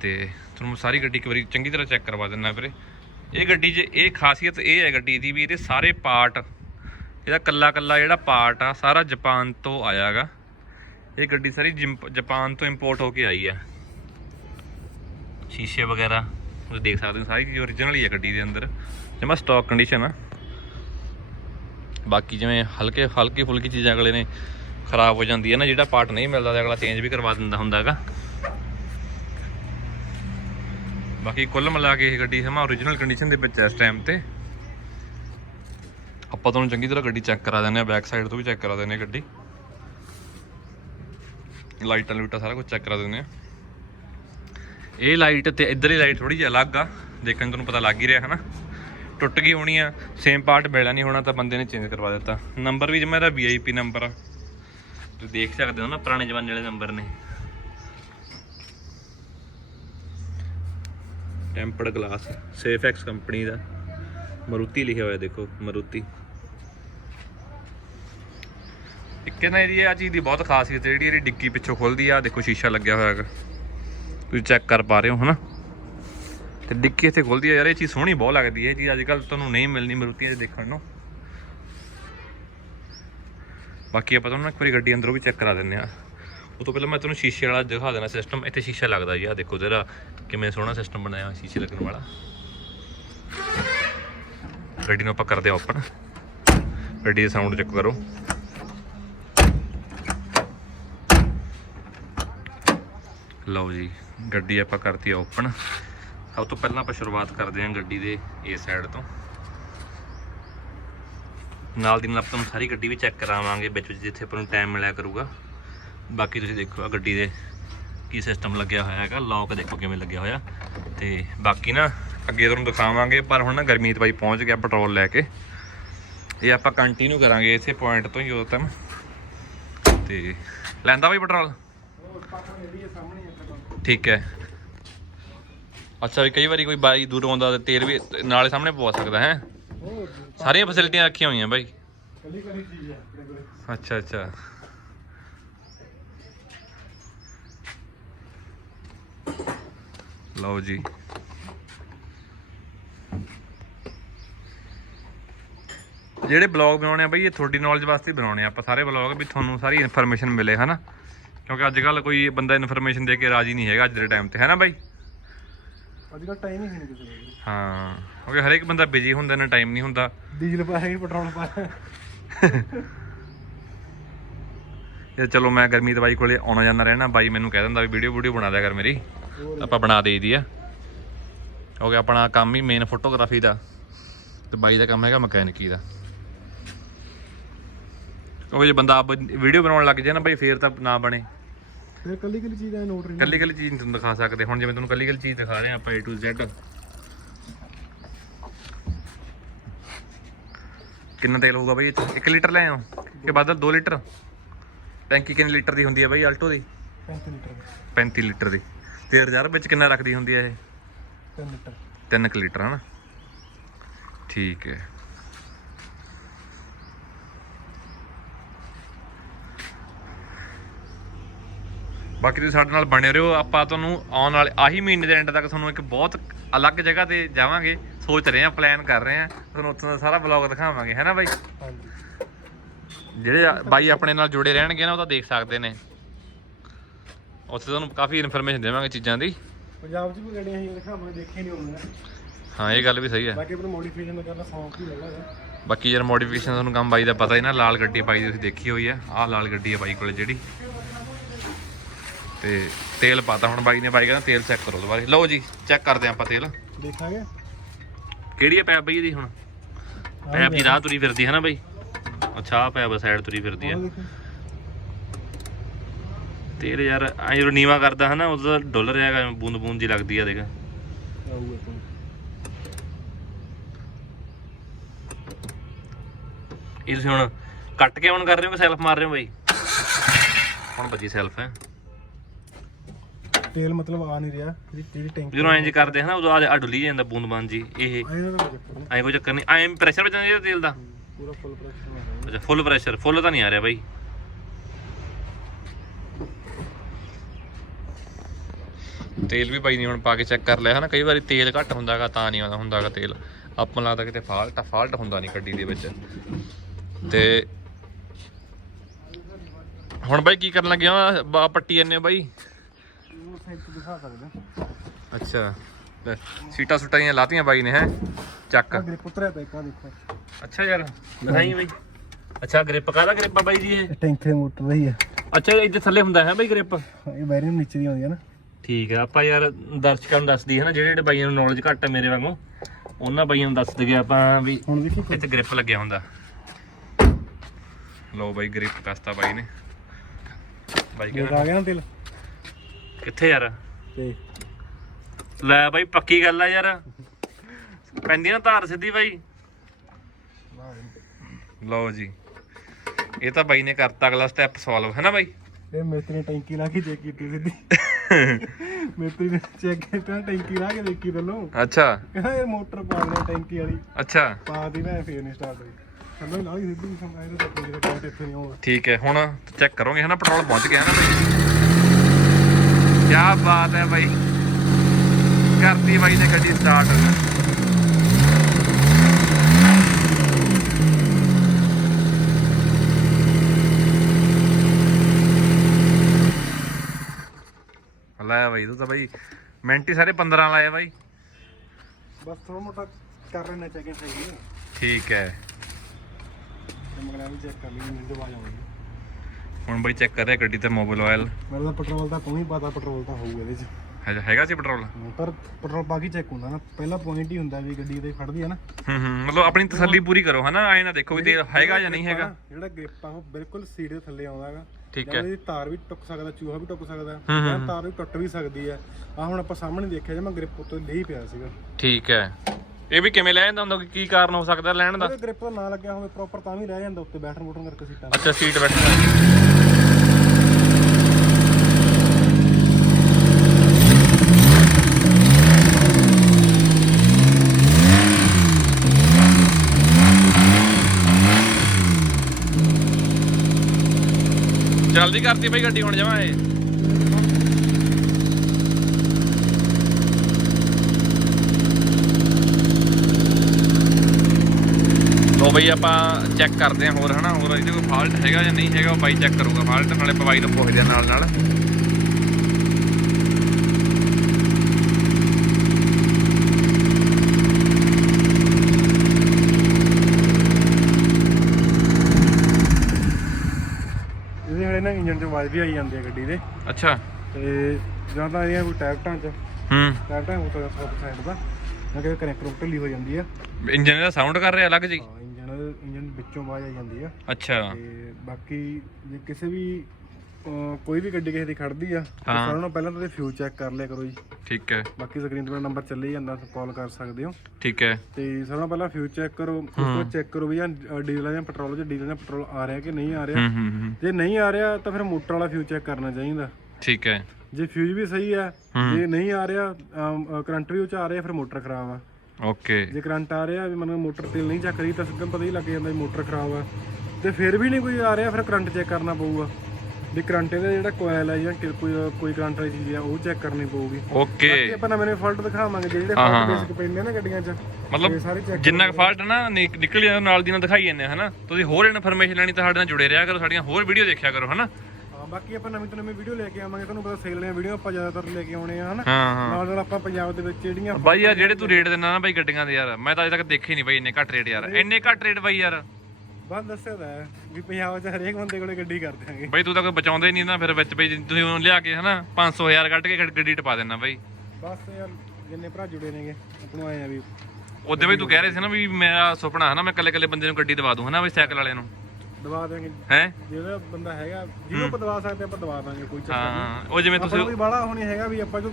ਤੇ ਤੁਹਾਨੂੰ ਸਾਰੀ ਗੱਡੀ ਇੱਕ ਵਾਰੀ ਚੰਗੀ ਤਰ੍ਹਾਂ ਚੈੱਕ ਕਰਵਾ ਦਿੰਦਾ ਵੀਰੇ। ਇਹ ਗੱਡੀ 'ਚ ਇਹ ਖਾਸੀਅਤ ਇਹ ਹੈ ਗੱਡੀ ਦੀ ਵੀ ਇਹਦੇ ਸਾਰੇ ਪਾਰਟ ਇਹਦਾ ਕੱਲਾ ਕੱਲਾ ਜਿਹੜਾ ਪਾਰਟ ਆ, ਸਾਰਾ ਜਾਪਾਨ ਤੋਂ ਆਇਆ ਹੈਗਾ ਇਹ ਗੱਡੀ ਸਾਰੀ ਜਿੰਪ- ਜਾਪਾਨ ਤੋਂ ਇੰਪੋਰਟ ਹੋ ਕੇ ਆਈ ਹੈ ਸ਼ੀਸ਼ੇ ਵਗੈਰਾ, ਤੁਸੀਂ ਦੇਖ ਸਕਦੇ ਹੋ, ਸਾਰੀ ਚੀਜ਼ ਓਰੀਜਨਲ ਹੀ ਹੈ ਗੱਡੀ ਦੇ ਅੰਦਰ। ਜਮਾ ਸਟਾਕ ਕੰਡੀਸ਼ਨ ਆ। ਬਾਕੀ ਜਿਵੇਂ ਹਲਕੇ, ਹਲਕੀ ਫੁਲਕੀ ਚੀਜ਼ਾਂ ਅਗਲੇ ਨੇ ਖਰਾਬ ਹੋ ਜਾਂਦੀ ਹੈ ਨਾ, ਜਿਹੜਾ ਪਾਰਟ ਨਹੀਂ ਮਿਲਦਾ ਤੇ ਅਗਲਾ ਚੇਂਜ ਵੀ ਕਰਵਾ ਦਿੰਦਾ ਹੁੰਦਾ ਹੈਗਾ। ਬਾਕੀ ਕੁੱਲ ਮਿਲਾ ਕੇ ਇਹ ਗੱਡੀ ਹਮਾ ਓਰੀਜਨਲ ਕੰਡੀਸ਼ਨ ਦੇ ਵਿੱਚ ਹੈ ਇਸ ਟਾਈਮ ਤੇ। ਆਪਾਂ ਤੁਹਾਨੂੰ ਚੰਗੀ ਤਰ੍ਹਾਂ ਗੱਡੀ ਚੈੱਕ ਕਰਾ ਦਿੰਦੇ ਆ ਬੈਕ ਸਾਈਡ ਤੋਂ ਵੀ ਚੈੱਕ ਕਰਾ ਦਿੰਦੇ ਆ ਗੱਡੀ। ਲਾਈਟਾਂ ਲੂਟਾਂ ਸਾਰਾ ਕੁਝ ਚੈੱਕ ਕਰਾ ਦਿੰਦੇ ਆ ਇਹ ਲਾਈਟ ਤੇ ਇੱਧਰ ਹੀ ਲਾਈਟ ਥੋੜੀ ਜਿਹੀ ਅਲੱਗ ਆ, ਦੇਖਣ ਨੂੰ ਤੁਹਾਨੂੰ ਪਤਾ ਲੱਗ ਹੀ ਰਿਹਾ ਹੈ ਨਾ ਟੁੱਟ ਗਈ ਹੋਣੀ ਆ ਸੇਮ ਪਾਰਟ ਮਿਲਿਆ ਨਹੀਂ ਹੋਣਾ ਤਾਂ ਬੰਦੇ ਨੇ ਚੇਂਜ ਕਰਵਾ ਦਿੱਤਾ। ਨੰਬਰ ਵੀ ਜਿਵੇਂ ਦਾ ਵੀਆਈਪੀ ਨੰਬਰ ਆ। ਤੁਸੀਂ ਦੇਖ ਸਕਦੇ ਹੋ ਨਾ ਪੁਰਾਣੇ ਜ਼ਮਾਨੇ ਵਾਲੇ ਨੰਬਰ ਨੇ। Tempered glass safe X company ਦਾ। ਮਰੂਤੀ ਲਿਖਿਆ ਹੋਇਆ, ਦੇਖੋ ਮਰੂਤੀ ਇੱਕ ਨਾ ਇਹਦੀ ਆ ਚੀਜ਼ ਦੀ ਬਹੁਤ ਖਾਸੀਅਤ ਜਿਹੜੀ ਇਹਦੀ ਡਿੱਗੀ ਪਿੱਛੋਂ ਖੁੱਲਦੀ ਆ। ਦੇਖੋ, ਸ਼ੀਸ਼ਾ ਲੱਗਿਆ ਹੋਇਆ ਹੈਗਾ। ਤੁਸੀਂ ਚੈੱਕ ਕਰ ਪਾ ਰਹੇ ਹੋ, ਹਨਾ? ਤੇ ਡਿੱਕੀ ਇੱਥੇ ਖੁੱਲਦੀ ਹੈ ਯਾਰ, ਇਹ ਚੀਜ਼ ਸੋਹਣੀ ਬਹੁਤ ਲੱਗਦੀ ਹੈ, ਇਹ ਚੀਜ਼ ਅੱਜ ਕੱਲ ਤੁਹਾਨੂੰ ਨਹੀਂ ਮਿਲਣੀ ਮਰੂਤੀਆਂ 'ਚ ਦੇਖਣ ਨੂੰ। ਬਾਕੀ ਆਪਾਂ ਤੁਹਾਨੂੰ ਨਾ ਇੱਕ ਵਾਰੀ ਗੱਡੀ ਅੰਦਰੋਂ ਵੀ ਚੈੱਕ ਕਰਾ ਦਿੰਦੇ ਆ ਉਹ ਤੋਂ ਪਹਿਲਾਂ ਮੈਂ ਤੁਹਾਨੂੰ ਸ਼ੀਸ਼ੇ ਵਾਲਾ ਦਿਖਾ ਦੇਣਾ ਸਿਸਟਮ ਇੱਥੇ ਸ਼ੀਸ਼ਾ ਲੱਗਦਾ ਜੀ ਆ ਦੇਖੋ ਜਰਾ ਕਿਵੇਂ ਸੋਹਣਾ ਸਿਸਟਮ ਬਣਾਇਆ ਸ਼ੀਸ਼ੇ ਲੱਗਣ ਵਾਲਾ। ਗੱਡੀ ਨੂੰ ਆਪਾਂ ਕਰਦੇ ਆ ਓਪਨ ਗੱਡੀ ਦਾ ਸਾਊਂਡ ਚੈੱਕ ਕਰੋ। ਲਓ ਜੀ, ਗੱਡੀ ਆਪਾਂ ਕਰਤੀ ਓਪਨ ਸਭ ਤੋਂ ਪਹਿਲਾਂ ਆਪਾਂ ਸ਼ੁਰੂਆਤ ਕਰਦੇ ਹਾਂ ਗੱਡੀ ਦੇ ਇਸ ਸਾਈਡ ਤੋਂ। ਨਾਲ ਦੀ ਨਾਲ ਆਪਾਂ ਤੁਹਾਨੂੰ ਸਾਰੀ ਗੱਡੀ ਵੀ ਚੈੱਕ ਕਰਾਵਾਂਗੇ ਵਿੱਚ ਵਿੱਚ ਜਿੱਥੇ ਆਪਾਂ ਨੂੰ ਟਾਈਮ ਮਿਲਿਆ ਕਰੂਗਾ। ਬਾਕੀ ਤੁਸੀਂ ਦੇਖੋ ਆ ਗੱਡੀ ਦੇ ਕੀ ਸਿਸਟਮ ਲੱਗਿਆ ਹੋਇਆ ਹੈਗਾ ਲੌਕ ਦੇਖੋ ਕਿਵੇਂ ਲੱਗਿਆ ਹੋਇਆ। ਤੇ ਬਾਕੀ ਨਾ ਅੱਗੇ ਤੁਹਾਨੂੰ ਦਿਖਾਵਾਂਗੇ ਪਰ ਹੁਣ ਨਾ ਗਰਮੀਤ ਬਾਈ ਪਹੁੰਚ ਗਿਆ ਪੈਟਰੋਲ ਲੈ ਕੇ। ਇਹ ਆਪਾਂ ਕੰਟੀਨਿਊ ਕਰਾਂਗੇ ਇਸੇ ਪੁਆਇੰਟ ਤੋਂ ਹੀ ਉਦੋਂ ਤੱਕ। ਤੇ ਲੈਂਦਾ ਬਾਈ ਪੈਟਰੋਲ ਠੀਕ ਹੈ। ਅੱਛਾ ਵੀ ਕਈ ਵਾਰੀ ਕੋਈ ਬਾਈ ਦੂਰੋਂ ਆਉਂਦਾ ਤੇ ਤੇਲ ਵੀ ਨਾਲੇ ਸਾਹਮਣੇ ਪਵਾ ਸਕਦਾ, ਹੈ? ਸਾਰੀਆਂ ਫੈਸਿਲਿਟੀਆਂ ਰੱਖੀਆਂ ਹੋਈਆਂ ਬਾਈ। ਕੱਲੀ ਕੱਲੀ ਚੀਜ਼ ਹੈ ਆਪਣੇ ਕੋਲੇ ਅੱਛਾ ਅੱਛਾ। ਲਓ ਜੀ। ਜਿਹੜੇ ਬਲੌਗ ਬਣਾਉਣੇ ਆ ਬਈ, ਇਹ ਤੁਹਾਡੀ ਨੌਲੇਜ ਵਾਸਤੇ ਬਣਾਉਣੇ ਆ। ਆਪਾਂ ਸਾਰੇ ਬਲੌਗ ਵੀ ਤੁਹਾਨੂੰ ਸਾਰੀ ਇਨਫੋਰਮੇਸ਼ਨ ਮਿਲੇ, ਹਨਾ? ਕਿਉਂਕਿ ਅੱਜ ਕੱਲ ਕੋਈ ਬੰਦਾ ਇਨਫੋਰਮੇਸ਼ਨ ਦੇ ਕੇ ਰਾਜੀ ਨਹੀਂ ਹੈਗਾ ਅੱਜ ਦੇ ਟਾਈਮ ਤੇ, ਹੈ ਨਾ ਬਾਈ? ਅੱਜ ਕੱਲ ਟਾਈਮ ਹੀ ਨਹੀਂ ਕਿਸੇ ਕੋਲ ਹਾਂ ਕਿਉਂਕਿ ਹਰੇਕ ਬੰਦਾ ਬਿਜ਼ੀ ਹੁੰਦਾ ਨਾ ਟਾਈਮ ਨਹੀਂ ਹੁੰਦਾ। ਡੀਜ਼ਲ ਪਾਇਆ ਕਿ ਪੈਟਰੋਲ ਪਾਇਆ ਇਹ ਚਲੋ ਮੈਂ ਗਰਮੀਤ ਬਾਈ ਕੋਲੇ ਆਉਣਾ ਜਾਂਦਾ ਰਹਿਣਾ। ਬਾਈ ਮੈਨੂੰ ਕਹਿ ਦਿੰਦਾ ਵੀ ਵੀਡੀਓ ਵੀਡੀਓ ਬਣਾ ਦਿਆ ਕਰ ਮੇਰੀ। ਆਪਾਂ ਬਣਾ ਦੇਈਦੀ ਆ। ਕਿਉਂਕਿ ਆਪਣਾ ਕੰਮ ਹੀ ਮੇਨ ਫੋਟੋਗ੍ਰਾਫੀ ਦਾ। ਤੇ ਬਾਈ ਦਾ ਕੰਮ ਹੈਗਾ ਮਕੈਨਿਕੀ ਦਾ। ਕਿਉਂਕਿ ਜੇ ਬੰਦਾ ਆਪ ਵੀਡੀਓ ਬਣਾਉਣ ਲੱਗ ਜਾਏ ਨਾ ਬਾਈ ਫੇਰ ਤਾਂ ਨਾ ਬਣੇ। ਫਿਰ ਕੱਲੀ ਕੱਲੀ ਚੀਜ਼ ਐ ਨੋਟ ਰਹੀ ਕੱਲੀ ਕੱਲੀ ਚੀਜ਼ ਨੀ ਤੁਹਾਨੂੰ ਦਿਖਾ ਸਕਦੇ। ਹੁਣ ਜਿਵੇਂ ਤੁਹਾਨੂੰ ਕੱਲੀ ਕੱਲੀ ਚੀਜ਼ ਦਿਖਾ ਰਹੇ ਆ ਆਪਾਂ A to Z ਕਿੰਨਾ ਤੇਲ ਹੋਊਗਾ ਬਾਈ ਇਹ 'ਚ? 1 ਲੀਟਰ ਲੈ ਆਓ ਕਿ ਬਦਲ 2 ਲੀਟਰ? ਟੈਂਕੀ ਕਿੰਨੇ ਲੀਟਰ ਦੀ ਹੁੰਦੀ ਹੈ ਬਾਈ ਆਲਟੋ ਦੀ? 35 ਲੀਟਰ 35 ਲੀਟਰ ਦੀ। ਤੇ ਰਿਜ਼ਰਵ ਵਿੱਚ ਕਿੰਨਾ ਰੱਖਦੀ ਹੁੰਦੀ ਹੈ ਇਹ? 3 ਲੀਟਰ। 3 ਲੀਟਰ ਹਨਾ? ਠੀਕ ਹੈ। ਬਾਕੀ ਤੁਸੀਂ ਸਾਡੇ ਨਾਲ ਬਣੇ ਰਹੋ। ਆਪਾਂ ਤੁਹਾਨੂੰ ਆਉਣ ਵਾਲੇ ਆਹੀ ਮਹੀਨੇ ਦੇ ਐਂਡ ਤੱਕ ਤੁਹਾਨੂੰ ਇੱਕ ਬਹੁਤ ਅਲੱਗ ਜਗ੍ਹਾ ਤੇ ਜਾਵਾਂਗੇ। ਸੋਚ ਰਹੇ ਹਾਂ ਪਲਾਨ ਕਰ ਰਹੇ ਹਾਂ। ਤੁਹਾਨੂੰ ਉੱਥੋਂ ਦਾ ਸਾਰਾ ਵਲੌਗ ਦਿਖਾਵਾਂਗੇ ਹੈ ਨਾ ਬਾਈ? ਹਾਂਜੀ। ਜਿਹੜੇ ਬਾਈ ਆਪਣੇ ਨਾਲ ਜੁੜੇ ਰਹਿਣਗੇ ਨਾ ਉਹ ਤਾਂ ਦੇਖ ਸਕਦੇ ਨੇ। ਉੱਥੇ ਤੁਹਾਨੂੰ ਕਾਫੀ ਇਨਫੋਰਮੇਸ਼ਨ ਦੇਵਾਂਗੇ ਚੀਜ਼ਾਂ ਦੀ। ਪੰਜਾਬ 'ਚ ਵੀ ਗੱਡੀਆਂ ਹੀ ਦਿਖਾਵਾਂਗੇ ਦੇਖੇ ਨਹੀਂ ਹੋਣਗੀਆਂ ਹਾਂ ਇਹ ਗੱਲ ਵੀ ਸਹੀ ਹੈ। ਬਾਕੀ ਆਪਣਾ ਮੋਡੀਫਿਕੇਸ਼ਨ ਕਰਨਾ ਸੌਂਕ ਹੀ ਹੈਗਾ ਬਾਕੀ ਯਾਰ ਮੋਡੀਫਿਕੇਸ਼ਨ ਤੁਹਾਨੂੰ ਕੰਮ ਬਾਈ ਦਾ ਪਤਾ ਹੀ ਨਾ ਲਾਲ ਗੱਡੀ ਬਾਈ ਦੀ ਤੁਸੀਂ ਦੇਖੀ ਹੋਈ ਆ ਆਹ ਲਾਲ ਗੱਡੀ ਆ ਬਾਈ ਕੋਲੇ ਜਿਹੜੀ। ਤੇ ਤੇਲ ਪਾਤਾ ਹੁਣ ਬਾਈ ਨੇ ਬਾਈ ਕਹਿੰਦਾ ਤੇਲ ਚੈੱਕ ਕਰੋ ਦੁਬਾਰਾ। ਲਓ ਜੀ ਚੈੱਕ ਕਰਦੇ ਹਾਂ ਆਪਾਂ ਤੇਲ। ਦੇਖਾਂਗੇ। ਕਿਹੜੀ ਪੈਪ ਬਈ ਇਹਦੀ ਹੁਣ? ਪੈਪ ਦੀ ਰਾਹ ਤੁਰੀ ਫਿਰਦੀ ਹੈ ਨਾ ਬਾਈ? ਅੱਛਾ ਆਹ ਪੈਪ ਸਾਈਡ ਤੁਰੀ ਫਿਰਦੀ ਦੇਖੋ। ਤੇਲ ਯਾਰ ਜਦੋਂ ਨੀਵਾ ਕਰਦਾ ਹੈ ਨਾ ਉਹਦਾ ਡੁੱਲ ਰਿਹਾ ਹੈਗਾ ਬੂੰਦ ਬੂੰਦ ਜੀ ਲੱਗਦੀ ਆ ਦੇਖ। ਇਹ ਤੁਸੀਂ ਹੁਣ ਕੱਟ ਕੇ ਹੁਣ ਕਰ ਰਹੇ ਹੋ ਕਿ ਸੈਲਫ ਮਾਰ ਰਹੇ ਹੋ ਬਾਈ? ਹੁਣ ਬੱਜੀ ਸੈਲਫ ਹੈ। ਤੇਲ ਮਤਲਬ ਆ ਨਹੀਂ ਰਿਹਾ ਜਿਹੜੀ ਜਿਹੜੀ ਟੈਂਕੀ ਜਦੋਂ ਇੰਜ ਕਰਦੇ ਹਨਾ ਉਦੋਂ ਆ ਡੁੱਲੀ ਜਾਂਦਾ ਬੂੰਦ ਬਾਂਦ ਜੀ ਇਹ। ਆ ਇਹਨਾਂ ਦਾ ਚੱਕਰ ਨਾ। ਐਂ ਕੋਈ ਚੱਕਰ ਨਹੀਂ ਐਂ ਪ੍ਰੈਸ਼ਰ ਵਿੱਚ ਜਾਂਦਾ ਤੇਲ ਦਾ? ਪੂਰਾ ਫੁੱਲ ਪ੍ਰੈਸ਼ਰ ਆ ਅੱਛਾ ਫੁੱਲ ਪ੍ਰੈਸ਼ਰ ਫੁੱਲ ਤਾਂ ਨਹੀਂ ਆ ਰਿਹਾ ਬਾਈ। ਤੇਲ ਵੀ ਬਾਈ ਨੇ ਹੁਣ ਪਾ ਕੇ ਚੈੱਕ ਕਰ ਲਿਆ ਹਨਾ? ਕਈ ਵਾਰੀ ਤੇਲ ਘੱਟ ਹੁੰਦਾਗਾ ਤਾਂ ਨਹੀਂ ਆਉਂਦਾ ਹੁੰਦਾਗਾ ਤੇਲ। ਆਪਾਂ ਲੱਗਦਾ ਕਿਤੇ ਫਾਲਟ ਆ ਫਾਲਟ ਹੁੰਦਾ ਨਹੀਂ ਗੱਡੀ ਦੇ ਵਿੱਚ। ਤੇ ਹੁਣ ਬਾਈ ਕੀ ਕਰਨ ਲੱਗਿਆ? ਬਾ ਪੱਟੀ ਜੰਨੇ ਬਾਈ। ਸਾਈਡ ਤੋਂ ਦਿਖਾ ਸਕਦੇ ਅੱਛਾ। ਲੈ, ਸੀਟਾਂ ਸੁਟਾਂ ਜਿਹੀਆਂ ਲਾਤੀਆਂ ਬਾਈ ਨੇ ਹੈ? ਚੱਕ। ਆ ਗ੍ਰਿਪ ਉਤਰਿਆ ਪਿਆ ਇੱਕ ਆਹ ਦੇਖੋ। ਅੱਛਾ ਯਾਰ ਦਿਖਾਈ ਬਾਈ। ਅੱਛਾ ਗ੍ਰਿਪ ਕਾਹਦਾ ਗ੍ਰਿਪ ਆ ਬਾਈ ਜੀ ਇਹ? ਇਹ ਟੈਂਕੀ ਦੇ ਮੋਟਰ ਦਾ ਹੀ ਆ। ਅੱਛਾ ਇੱਥੇ ਥੱਲੇ ਹੁੰਦਾ ਹੈ ਬਾਈ ਗ੍ਰਿਪ ਇਹ ਬੈਰਿੰਗ ਨੀਚੇ ਦੀ ਆਉਂਦੀ ਆ ਨਾ। ਠੀਕ ਆ ਆਪਾਂ ਯਾਰ ਦਰਸ਼ਕਾਂ ਨੂੰ ਦੱਸਦੀ ਹੈ ਨਾ ਜਿਹੜੇ ਜਿਹੜੇ ਬਾਈਆਂ ਨੂੰ ਨੌਲੇਜ ਘੱਟ ਹੈ ਮੇਰੇ ਵਾਂਗੂ ਉਹਨਾਂ ਬਾਈਆਂ ਨੂੰ ਦੱਸ ਦਈਏ ਆਪਾਂ ਵੀ ਹੁਣ ਦੇਖੀ ਇੱਥੇ ਗ੍ਰਿਪ ਲੱਗਿਆ ਹੁੰਦਾ। ਲਓ ਬਾਈ ਗ੍ਰਿਪ ਕਸਤਾ ਬਾਈ ਨੇ। ਬਾਈ ਕਹਿੰਦਾ ਆ ਗਿਆ ਨਾ ਦਿਲ? ਕਿੱਥੇ ਯਾਰ? ਤੇ ਲੈ ਬਾਈ ਪੱਕੀ ਗੱਲ ਆ ਯਾਰ। ਪੈਂਦੀ ਨਾ ਧਾਰ ਸਿੱਧੀ ਬਾਈ। ਲਓ ਜੀ। ਇਹ ਤਾਂ ਬਾਈ ਨੇ ਕਰਤਾ ਅਗਲਾ ਸਟੈਪ ਸੋਲਵ ਹੈ ਨਾ ਬਾਈ? ਇਹ ਮਿਸਤਰੀ ਨੇ ਟੈਂਕੀ ਲਾ ਕੇ ਚੈੱਕ ਕੀਤੀ ਸਿੱਧੀ। ਮਿਸਤਰੀ ਨੇ ਚੈੱਕ ਕੀਤਾ ਟੈਂਕੀ ਲਾ ਕੇ ਦੇਖੀ ਥੱਲੋਂ। ਅੱਛਾ। ਕਹਿੰਦਾ ਇਹ ਮੋਟਰ ਪਾ ਲੈ ਟੈਂਕੀ ਵਾਲੀ। ਅੱਛਾ। ਪਾ ਦੀ ਮੈਂ ਫੇਰ ਨਹੀਂ ਸਟਾਰਟ ਹੋਈ। ਥੱਲੋਂ ਹੀ ਲਾ ਲਈ ਸਿੱਧੀ ਸਮਝਾਇਆ ਤਾਂ ਟੈਂਕੀ ਦਾ ਕੰਮ ਇੱਥੇ ਨਹੀਂ ਆਉਂਦਾ ਠੀਕ ਹੈ ਹੁਣ ਚੈੱਕ ਕਰੋਗੇ ਹਨਾ ਪੈਟਰੋਲ ਪਹੁੰਚ ਗਿਆ ਨਾ ਬਾਈ? ਕੀ ਬਾਤ ਹੈ ਬਾਈ। ਕਰਤੀ ਬਾਈ ਨੇ ਗੱਡੀ ਸਟਾਰਟ ਲੈ ਬਾਈ ਤੂੰ ਤਾਂ ਬਾਈ ਮਿੰਟ ਹੀ ਸਾਰੇ 15 ਲਾਏ ਬਾਈ। ਬਸ ਥੋੜਾ ਮੋਟਾ ਕਰ ਲੈਣਾ ਹੈ ਠੀਕ ਹੈ। ਮਗਲਾ ਵੀ ਚੈੱਕ ਕਰ ਲਈ ਮੈਨੂੰ ਦਵਾ ਜਾਵਾਂਗੀ ਹੁਣ ਬਾਈ ਚੈੱਕ ਕਰ ਰਿਹਾ ਗੱਡੀ ਤੇ ਮੋਬਾਈਲ ਆਇਲ ਮੇਰੇ ਤਾਂ ਪੈਟਰੋਲ ਦਾ ਕੋਈ ਪਤਾ ਪੈਟਰੋਲ ਤਾਂ ਹੋਊਗਾ ਇਹਦੇ 'ਚ। ਹੈਗਾ ਸੀ ਪੈਟਰੋਲ ਪਰ ਪੈਟਰੋਲ ਪਾ ਕੇ ਚੈੱਕ ਹੁੰਦਾ ਨਾ। ਪਹਿਲਾ ਪੁਆਇੰਟ ਹੀ ਹੁੰਦਾ ਵੀ ਗੱਡੀ ਤੇ ਖੜਦੀ ਹੈ ਨਾ। ਹੂੰ ਹੂੰ ਮਤਲਬ ਆਪਣੀ ਤਸੱਲੀ ਪੂਰੀ ਕਰੋ ਹਨਾ? ਐ ਨਾ ਦੇਖੋ ਵੀ ਤੇ ਹੈਗਾ ਜਾਂ ਨਹੀਂ ਹੈਗਾ। ਜਿਹੜਾ ਗ੍ਰਿਪ ਆ ਉਹ ਬਿਲਕੁਲ ਸੀਟ ਦੇ ਥੱਲੇ ਆਉਂਦਾ ਹੈਗਾ। ਠੀਕ ਹੈ। ਇਹਦੀ ਤਾਰ ਵੀ ਟੁੱਕ ਸਕਦਾ ਚੂਹਾ ਵੀ ਟੁੱਕ ਸਕਦਾ ਹੂੰ, ਜਾਂ। ਤਾਰ ਵੀ ਟੁੱਟ ਵੀ ਸਕਦੀ ਹੈ ਆ ਹੁਣ ਆਪਾਂ ਸਾਹਮਣੇ ਦੇਖਿਆ ਜੇ ਮੈਂ ਗ੍ਰਿਪ ਉੱਤੇ ਲਈ ਪਿਆ ਸੀਗਾ। ਠੀਕ ਹੈ। ਇਹ ਵੀ ਕਿਵੇਂ ਲੈ ਜਾਂਦਾ ਹੁੰਦਾ? ਕੀ ਕਾਰਨ ਹੋ ਸਕਦਾ ਲੈਣ ਦਾ? ਉਹਦੇ ਗ੍ਰਿਪ ਦਾ ਨਾ ਲੱਗਿਆ ਹੋਵੇ ਪ੍ਰੋਪਰ ਤਾਂ ਵੀ ਰਹਿ ਜਾਂਦਾ ਉੱਤੇ ਬੈਠਣ ਬੂਠਣ ਕਰਕੇ ਸੀਟਾਂ। ਅੱਛਾ ਸੀਟ ਬੈਠਣਾ ਜਲਦੀ ਕਰਤੀ ਬਈ ਗੱਡੀ, ਹੁਣ ਜਮਾ ਇਹ। ਲੋ ਬਈ ਆਪਾਂ ਚੈੱਕ ਕਰਦੇ ਹਾਂ ਹੋਰ, ਹਨਾ? ਹੋਰ ਇਹਦੇ ਕੋਈ ਫਾਲਟ ਹੈਗਾ ਜਾਂ ਨਹੀਂ ਹੈਗਾ, ਉਹ ਬਾਈ ਚੈੱਕ ਕਰੂਗਾ ਫਾਲਟ ਨਾਲੇ ਆਪਾਂ ਨੂੰ ਪੁੱਛਦੇ ਹਾਂ ਨਾਲ ਨਾਲ ਇੰਜਨ 'ਚ ਆਵਾਜ਼ ਵੀ ਆਈ ਜਾਂਦੀ ਹੈ ਗੱਡੀ ਦੇ। ਅੱਛਾ। ਤੇ ਜਾਂ ਤਾਂ ਇਹ ਕੋਈ ਟੈਪਟਾਂ 'ਚ ਹੂੰ। ਟੈਪਟਾਂ ਹੋ ਸਕਦਾ 100% ਦਾ। ਜਾਂ ਕਿ ਕਨੈਕਟਰ ਢਿੱਲੀ ਹੋ ਜਾਂਦੀ ਆ। ਇੰਜਨ ਦਾ ਸਾਊਂਡ ਕਰ ਰਿਹਾ ਅਲੱਗ ਜੀ? ਇੰਜਨ ਇੰਜਨ ਵਿੱਚੋਂ ਆਵਾਜ਼ ਆਈ ਜਾਂਦੀ ਆ। ਅੱਛਾ। ਤੇ ਬਾਕੀ ਜੇ ਕਿਸੇ ਵੀ ਕੋਈ ਵੀ ਗੱਡੀ ਕਿਸੇ ਦੀ ਖੜਦੀ ਆ ਤਾਂ ਹਾਂ। ਸਾਰਿਆਂ ਨਾਲੋਂ ਪਹਿਲਾਂ ਤਾਂ ਫਿਊਜ਼ ਚੈੱਕ ਕਰ ਲਿਆ ਕਰੋ ਜੀ। ਠੀਕ ਹੈ। ਬਾਕੀ ਸਕਰੀਨ ਤੇ ਮੇਰਾ ਨੰਬਰ ਚੱਲੇ ਹੀ ਜਾਂਦਾ ਤੁਸੀਂ ਕਾਲ ਕਰ ਸਕਦੇ ਹੋ। ਠੀਕ ਹੈ। ਤੇ ਸਾਰਿਆਂ ਨਾਲੋਂ ਪਹਿਲਾਂ ਫਿਊਜ਼ ਚੈੱਕ ਕਰੋ ਉਸ ਤੋਂ ਬਾਅਦ ਚੈੱਕ ਕਰੋ ਵੀ ਜਾਂ ਡੀਜ਼ਲ ਆ ਜਾਂ ਪੈਟਰੋਲ ਜਾਂ ਡੀਜ਼ਲ ਜਾਂ ਪੈਟਰੋਲ ਆ ਰਿਹਾ ਕਿ ਨਹੀਂ ਆ ਰਿਹਾ। ਹੂੰ ਹੂੰ ਹੂੰ। ਜੇ ਨਹੀਂ ਆ ਰਿਹਾ ਤਾਂ ਫਿਰ ਮੋਟਰ ਵਾਲਾ ਫਿਊਜ਼ ਚੈੱਕ ਕਰਨਾ ਚਾਹੀਦਾ। ਠੀਕ ਹੈ। ਜੇ ਫਿਊਜ਼ ਵੀ ਸਹੀ ਆ। ਜੇ ਨਹੀਂ ਆ ਰਿਹਾ ਕਰੰਟ ਵੀ ਉਹ ਚ ਆ ਰਿਹਾ ਫਿਰ ਮੋਟਰ ਖਰਾਬ ਆ। ਓਕੇ। ਜੇ ਕਰੰਟ ਆ ਰਿਹਾ ਵੀ ਮਤਲਬ ਮੋਟਰ ਤੇਲ ਨਹੀਂ ਚੱਕ ਰਹੀ ਤਾਂ ਸਿੱਧਾ ਪਤਾ ਹੀ ਲੱਗ ਜਾਂਦਾ ਵੀ ਮੋਟਰ ਖਰਾਬ ਆ। ਤੇ ਫਿਰ ਵੀ ਨਹੀਂ ਕੋਈ ਆ ਰਿਹਾ ਫਿਰ ਕਰੰਟ ਚੈੱਕ ਕਰਨਾ ਪਊਗਾ। ਵੀ ਕਰੰਟ ਇਹਦਾ ਜਿਹੜਾ ਕੋਇਲ ਆ ਜਾਂ ਕਿ- ਕੋਈ ਕੋਈ ਕਰੰਟ ਵਾਲੀ ਚੀਜ਼ ਆ ਉਹ ਚੈੱਕ ਕਰਨੀ ਪਊਗੀ। ਓਕੇ ਬਾਕੀ ਆਪਾਂ ਨਵੇਂ ਨਵੇਂ ਫਾਲਟ ਦਿਖਾਵਾਂਗੇ ਜਿਹੜੇ ਹਾਂ, ਹਾਂ, ਫਾਲਟ ਬੇਸਿਕ ਪੈਂਦੇ ਆ ਨਾ ਗੱਡੀਆਂ 'ਚ ਮਤਲਬ ਇਹ ਸਾਰੇ ਚੈੱਕ ਜਿੰਨਾ ਕੁ ਫਾਲਟ ਨਾ ਨਿਕ- ਨਿਕਲ ਜਾਂਦਾ ਨਾਲ ਦੀ ਨਾਲ ਦਿਖਾਈ ਜਾਂਦੇ ਆ, ਹਨਾ? ਤੁਸੀਂ ਹੋਰ ਇਨਫੋਰਮੇਸ਼ਨ ਲੈਣੀ ਤਾਂ ਸਾਡੇ ਨਾਲ ਜੁੜੇ ਰਿਹਾ ਕਰੋ ਸਾਡੀਆਂ ਹੋਰ ਵੀਡੀਓ ਦੇਖਿਆ ਕਰੋ ਹਨਾ? ਹਾਂ ਬਾਕੀ ਆਪਾਂ ਨਵੀਂ ਤੋਂ ਨਵੀਂ ਵੀਡੀਓ ਲੈ ਕੇ ਆਵਾਂਗੇ ਤੁਹਾਨੂੰ ਪਤਾ ਸੇਲ ਵਾਲੀਆਂ ਵੀਡੀਓ ਆਪਾਂ ਜ਼ਿਆਦਾਤਰ ਲੈ ਕੇ ਆਉਣੇ ਆ ਹਨਾ? ਹਾਂ ਹਾਂ। ਨਾਲ ਨਾਲ ਆਪਾਂ ਪੰਜਾਬ ਦੇ ਵਿੱਚ ਜਿਹੜੀਆਂ ਬਾਈ ਯਾਰ ਜਿਹੜੇ ਤੂੰ ਰੇਟ ਦਿੰਦਾ ਨਾ ਬਾਈ ਗੱਡੀਆਂ ਦੇ ਯਾਰ ਮੈਂ ਤਾਂ ਅਜੇ ਤੱਕ ਦੇਖੇ ਨਹੀਂ ਬਾਈ ਇੰਨੇ ਘੱਟ ਰੇਟ ਯਾਰ ਇੰਨੇ ਘੱਟ ਰੇਟ ਬਾਈ ਯਾਰ। ਬਸ ਦੱਸਿਆ ਤਾਂ ਹੈ ਵੀ ਪੰਜਾਬ 'ਚ ਹਰੇਕ ਬੰਦੇ ਕੋਲੇ ਗੱਡੀ ਕਰ ਦਿਆਂਗੇ। ਬਾਈ ਤੂੰ ਤਾਂ ਕੋਈ ਬਚਾਉਂਦਾ ਹੀ ਨਹੀਂ ਨਾ ਫਿਰ ਵਿੱਚ ਬਈ ਤੁਸੀਂ ਉਹਨੂੰ ਲਿਆ ਕੇ ਹਨਾ 500 ਹਜ਼ਾਰ ਕੱਢ ਕੇ ਗੱਡ- ਗੱਡੀ ਟਪਾ ਦੇਣਾ ਬਾਈ। ਬਸ ਯਾਰ ਜਿੰਨੇ ਭਰਾ ਜੁੜੇ ਨੇਗੇ ਆਪਾਂ ਨੂੰ ਆਏ ਆ ਵੀ। ਉਹਦੇ ਬਈ ਤੂੰ ਕਹਿ ਰਹੇ ਸੀ ਨਾ ਵੀ ਮੇਰਾ ਸੁਪਨਾ ਹਨਾ ਮੈਂ ਇਕੱਲੇ ਇਕੱਲੇ ਬੰਦੇ ਨੂੰ ਗੱਡੀ ਦਵਾ ਦੂੰ ਹਨਾ ਬਈ ਸਾਈਕਲ ਵਾਲੇ ਨੂੰ। ਦਵਾ ਦਿਆਂਗੇ ਹੈ? ਜਿਹੜਾ ਬੰਦਾ ਹੈਗਾ ਜਿਹਨੂੰ ਆਪਾਂ ਦਵਾ ਸਕਦੇ ਆਪਾਂ ਦਵਾ ਦਾਂਗੇ ਕੋਈ ਚੱਕਰ ਨਹੀਂ ਹਾਂ ਉਹ ਜਿਵੇਂ ਆਪਾਂ ਤੁਸੀਂ ਨੂੰ ਕੋਈ ਬਾਹਲਾ ਹੋਣੀ ਹੈਗਾ ਵੀ ਆਪਾਂ ਜੋ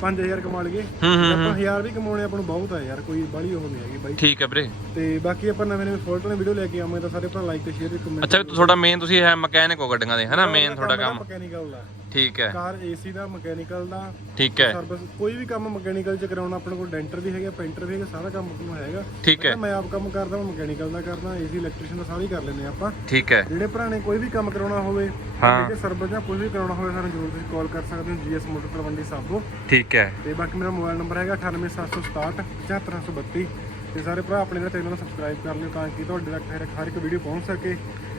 5000 ਕਮਾ ਲਈਏ। ਹੂੰ ਹੂੰ ਆਪਾਂ 1000 ਵੀ ਕਮਾਉਣੇ ਆਪਾਂ ਨੂੰ ਬਹੁਤ ਆ ਯਾਰ ਕੋਈ ਬਾਹਲੀ ਉਹ ਨਹੀਂ ਹੈਗੀ ਬਾਈ। ਠੀਕ ਹੈ ਵੀਰੇ। ਤੇ ਬਾਕੀ ਆਪਾਂ ਨਵੇਂ ਨਵੇਂ ਫੋਲਟ ਨੇ ਵੀਡੀਓ ਲੈ ਕੇ ਆਵਾਂਗੇ ਤਾਂ ਸਾਰੇ ਭਰਾ ਲਾਈਕ ਤੇ ਸ਼ੇਅਰ ਤੇ ਕਮੈਂਟ ਅੱਛਾ ਤੁਹਾਡਾ ਮੇਨ ਤੁਸੀਂ ਹੈ ਮਕੈਨਿਕ ਹੋ ਗੱਡੀਆਂ ਦੇ ਹਨਾ ਮੇਨ ਤੁਹਾਡਾ ਕੰਮ। ਮਕੈਨੀਕਲ ਦਾ ਠੀਕ ਹੈ। ਕਾਰ ਏਸੀ ਦਾ ਮਕੈਨੀਕਲ ਦਾ ਠੀਕ ਹੈ। ਸਰਵਿਸ ਕੋਈ ਵੀ ਕੰਮ ਮਕੈਨੀਕਲ ਚ ਕਰਾਉਣਾ ਆਪਣੇ ਕੋਲ ਡੈਂਟਰ ਵੀ ਹੈਗਾ ਪੇਂਟਰ ਵੀ ਹੈਗਾ ਸਾਰਾ ਕੰਮ ਆਪਣਾ ਹੈਗਾ। ਠੀਕ ਹੈ। ਮੈਂ ਆਪ ਕੰਮ ਕਰਦਾ ਮੈਂ ਮਕੈਨੀਕਲ ਦਾ ਕਰਦਾ ਏਸੀ ਇਲੈਕਟ੍ਰੀਸ਼ੀਅਨ ਦਾ ਸਾਰਾ ਹੀ ਕਰ ਲੈਂਦੇ ਹਾਂ ਆਪਾਂ। ਠੀਕ ਹੈ। ਜਿਹੜੇ ਭਰਾ ਨੇ ਕੋਈ ਵੀ ਕੰਮ ਕਰਾਉਣਾ ਹੋਵੇ ਹਾਂ। ਕਿ ਸਰਵਿਸ ਜਾਂ ਕੋਈ ਵੀ ਕਰਾਉਣਾ ਹੋਵੇ ਸਾਨੂੰ ਜ਼ਰੂਰ ਤੁਸੀਂ ਕਾਲ ਕਰ ਸਕਦੇ ਹੋ ਜੀਐਸ ਮੋਟਰ ਤਲਵੰਡੀ ਸਾਬੋ। ਠੀਕ ਹੈ। ਤੇ ਬਾਕੀ ਮੇਰਾ ਮੋਬਾਈਲ ਨੰਬਰ ਹੈਗਾ 98767 74732 ਤੇ ਸਾਰੇ ਭਰਾ ਆਪਣੇ ਦਾ ਚੈਨਲ ਨੂੰ ਸਬਸਕ੍ਰਾਈਬ ਕਰ ਲਿਓ ਤਾਂ ਕਿ ਤੁਹਾਡੇ ਤੱਕ ਹਰ ਹਰ ਇੱਕ ਵੀਡੀਓ ਪਹੁੰਚ ਸਕੇ।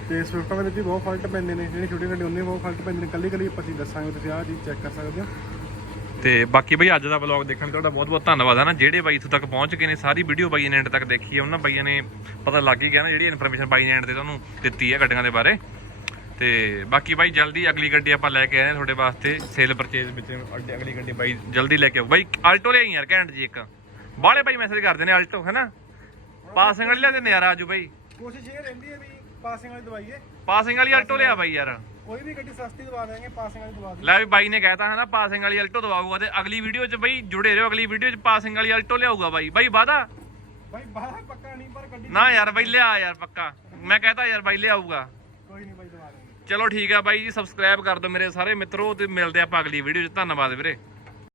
ਤੇ ਸਵਿਫਟਾਂ ਦੇ ਵਿੱਚ ਵੀ ਬਹੁਤ ਫਾਲਟ ਪੈਂਦੇ ਨੇ ਜਿਹੜੇ ਛੋਟੇ ਗੱਡੀ ਉਹਨੇ ਬਹੁਤ ਫਾਲਟ ਪੈਂਦੇ ਨੇ। ਕੱਲੀ ਕੱਲੀ ਆਪਾਂ ਚੀਜ਼ ਦੱਸਾਂਗੇ ਤੁਸੀਂ ਆਹ ਚੀਜ਼ ਚੈੱਕ ਕਰ ਸਕਦੇ ਹੋ। ਤੇ ਬਾਕੀ ਬਈ ਅੱਜ ਦਾ ਵਲੌਗ ਦੇਖਣ ਲਈ ਤੁਹਾਡਾ ਬਹੁਤ ਬਹੁਤ ਧੰਨਵਾਦ ਹੈ ਨਾ। ਜਿਹੜੇ ਬਾਈ ਇੱਥੋਂ ਤੱਕ ਪਹੁੰਚ ਗਏ ਨੇ ਸਾਰੀ ਵੀਡੀਓ ਬਾਈ ਨੇ ਐਂਡ ਤੱਕ ਦੇਖੀ ਹੈ। ਉਹਨਾਂ ਬਾਈਆਂ ਨੇ ਪਤਾ ਲੱਗ ਹੀ ਗਿਆ ਨਾ ਜਿਹੜੀ ਇਨਫੋਰਮੇਸ਼ਨ ਬਾਈ ਨੇ ਐਂਡ ਤੇ ਤੁਹਾਨੂੰ ਦਿੱਤੀ ਹੈ ਗੱਡੀਆਂ ਦੇ ਬਾਰੇ। ਤੇ ਬਾਕੀ ਬਾਈ ਜਲਦੀ ਅਗਲੀ ਗੱਡੀ ਆਪਾਂ ਲੈ ਕੇ ਆਏ ਹਾਂ ਤੁਹਾਡੇ ਵਾਸਤੇ ਸੇਲ ਪਰਚੇਜ਼ ਵਿੱਚ। ਅੱਗੇ ਅਗਲੀ ਗੱਡੀ ਬਾਈ ਜਲਦੀ ਲੈ ਕੇ ਆਓ। ਬਾਈ ਆਲਟੋ ਲਿਆਈ ਯਾਰ ਘੈਂਟ ਜੀ ਇੱਕ। ਬਾਹਲੇ ਬਾਈ ਮੈਸੇਜ ਕਰਦੇ ਨੇ ਆਲਟੋ ਹੈਨਾ ਪਾਸਿੰਗ ਵਾਲੀ ਲਿਆ ਦੇ ਨੇ ਯਾਰ ਆਜੂ ਬਾਈ। ਕੋਸ਼ਿਸ਼ ਇਹ ਰਹਿੰਦੀ ਹੈ ਵੀ ਪਾਸਿੰਗ ਵਾਲੀ ਦਵਾਈਏ ਪਾਸਿੰਗ ਵਾਲੀ ਆਲਟੋ ਲਿਆ ਬਾਈ ਯਾਰ। ਕੋਈ ਵੀ ਗੱਡੀ ਸਸਤੀ ਦਵਾ ਦੇਵਾਂਗੇ ਪਾਸਿੰਗ ਵਾਲੀ ਦਵਾ ਦੇ ਲੈ ਵੀ ਬਾਈ ਨੇ ਕਹਿਤਾ ਹੈ ਨਾ ਪਾਸਿੰਗ ਵਾਲੀ ਅਲਟੋ ਦਵਾਊਗਾ ਤੇ ਅਗਲੀ ਵੀਡੀਓ 'ਚ ਬਈ ਜੁੜੇ ਰਹੋ ਅਗਲੀ ਵੀਡੀਓ 'ਚ ਪਾਸਿੰਗ ਵਾਲੀ ਅਲਟੋ ਲਿਆਊਗਾ ਬਾਈ। ਬਾਈ ਵਾਦਾ? ਬਾਈ ਬਾਹਰ ਪੱਕਾ ਨਹੀਂ ਪਰ ਗੱਡੀ ਨਾ ਯਾਰ ਬਾਈ ਲਿਆ ਯਾਰ ਪੱਕਾ। ਮੈਂ ਕਹਤਾ ਯਾਰ ਬਾਈ ਲਿਆਊਗਾ। ਕੋਈ ਨਹੀਂ ਬਾਈ ਦਵਾ ਦੇਵਾਂਗੇ ਚਲੋ ਠੀਕ ਆ ਬਾਈ ਜੀ ਸਬਸਕ੍ਰਾਈਬ ਕਰ ਦਿਓ ਮੇਰੇ ਸਾਰੇ ਮਿੱਤਰੋ ਤੇ ਮਿਲਦੇ ਆਪਾਂ ਅਗਲੀ ਵੀਡੀਓ 'ਚ। ਧੰਨਵਾਦ ਵੀਰੇ।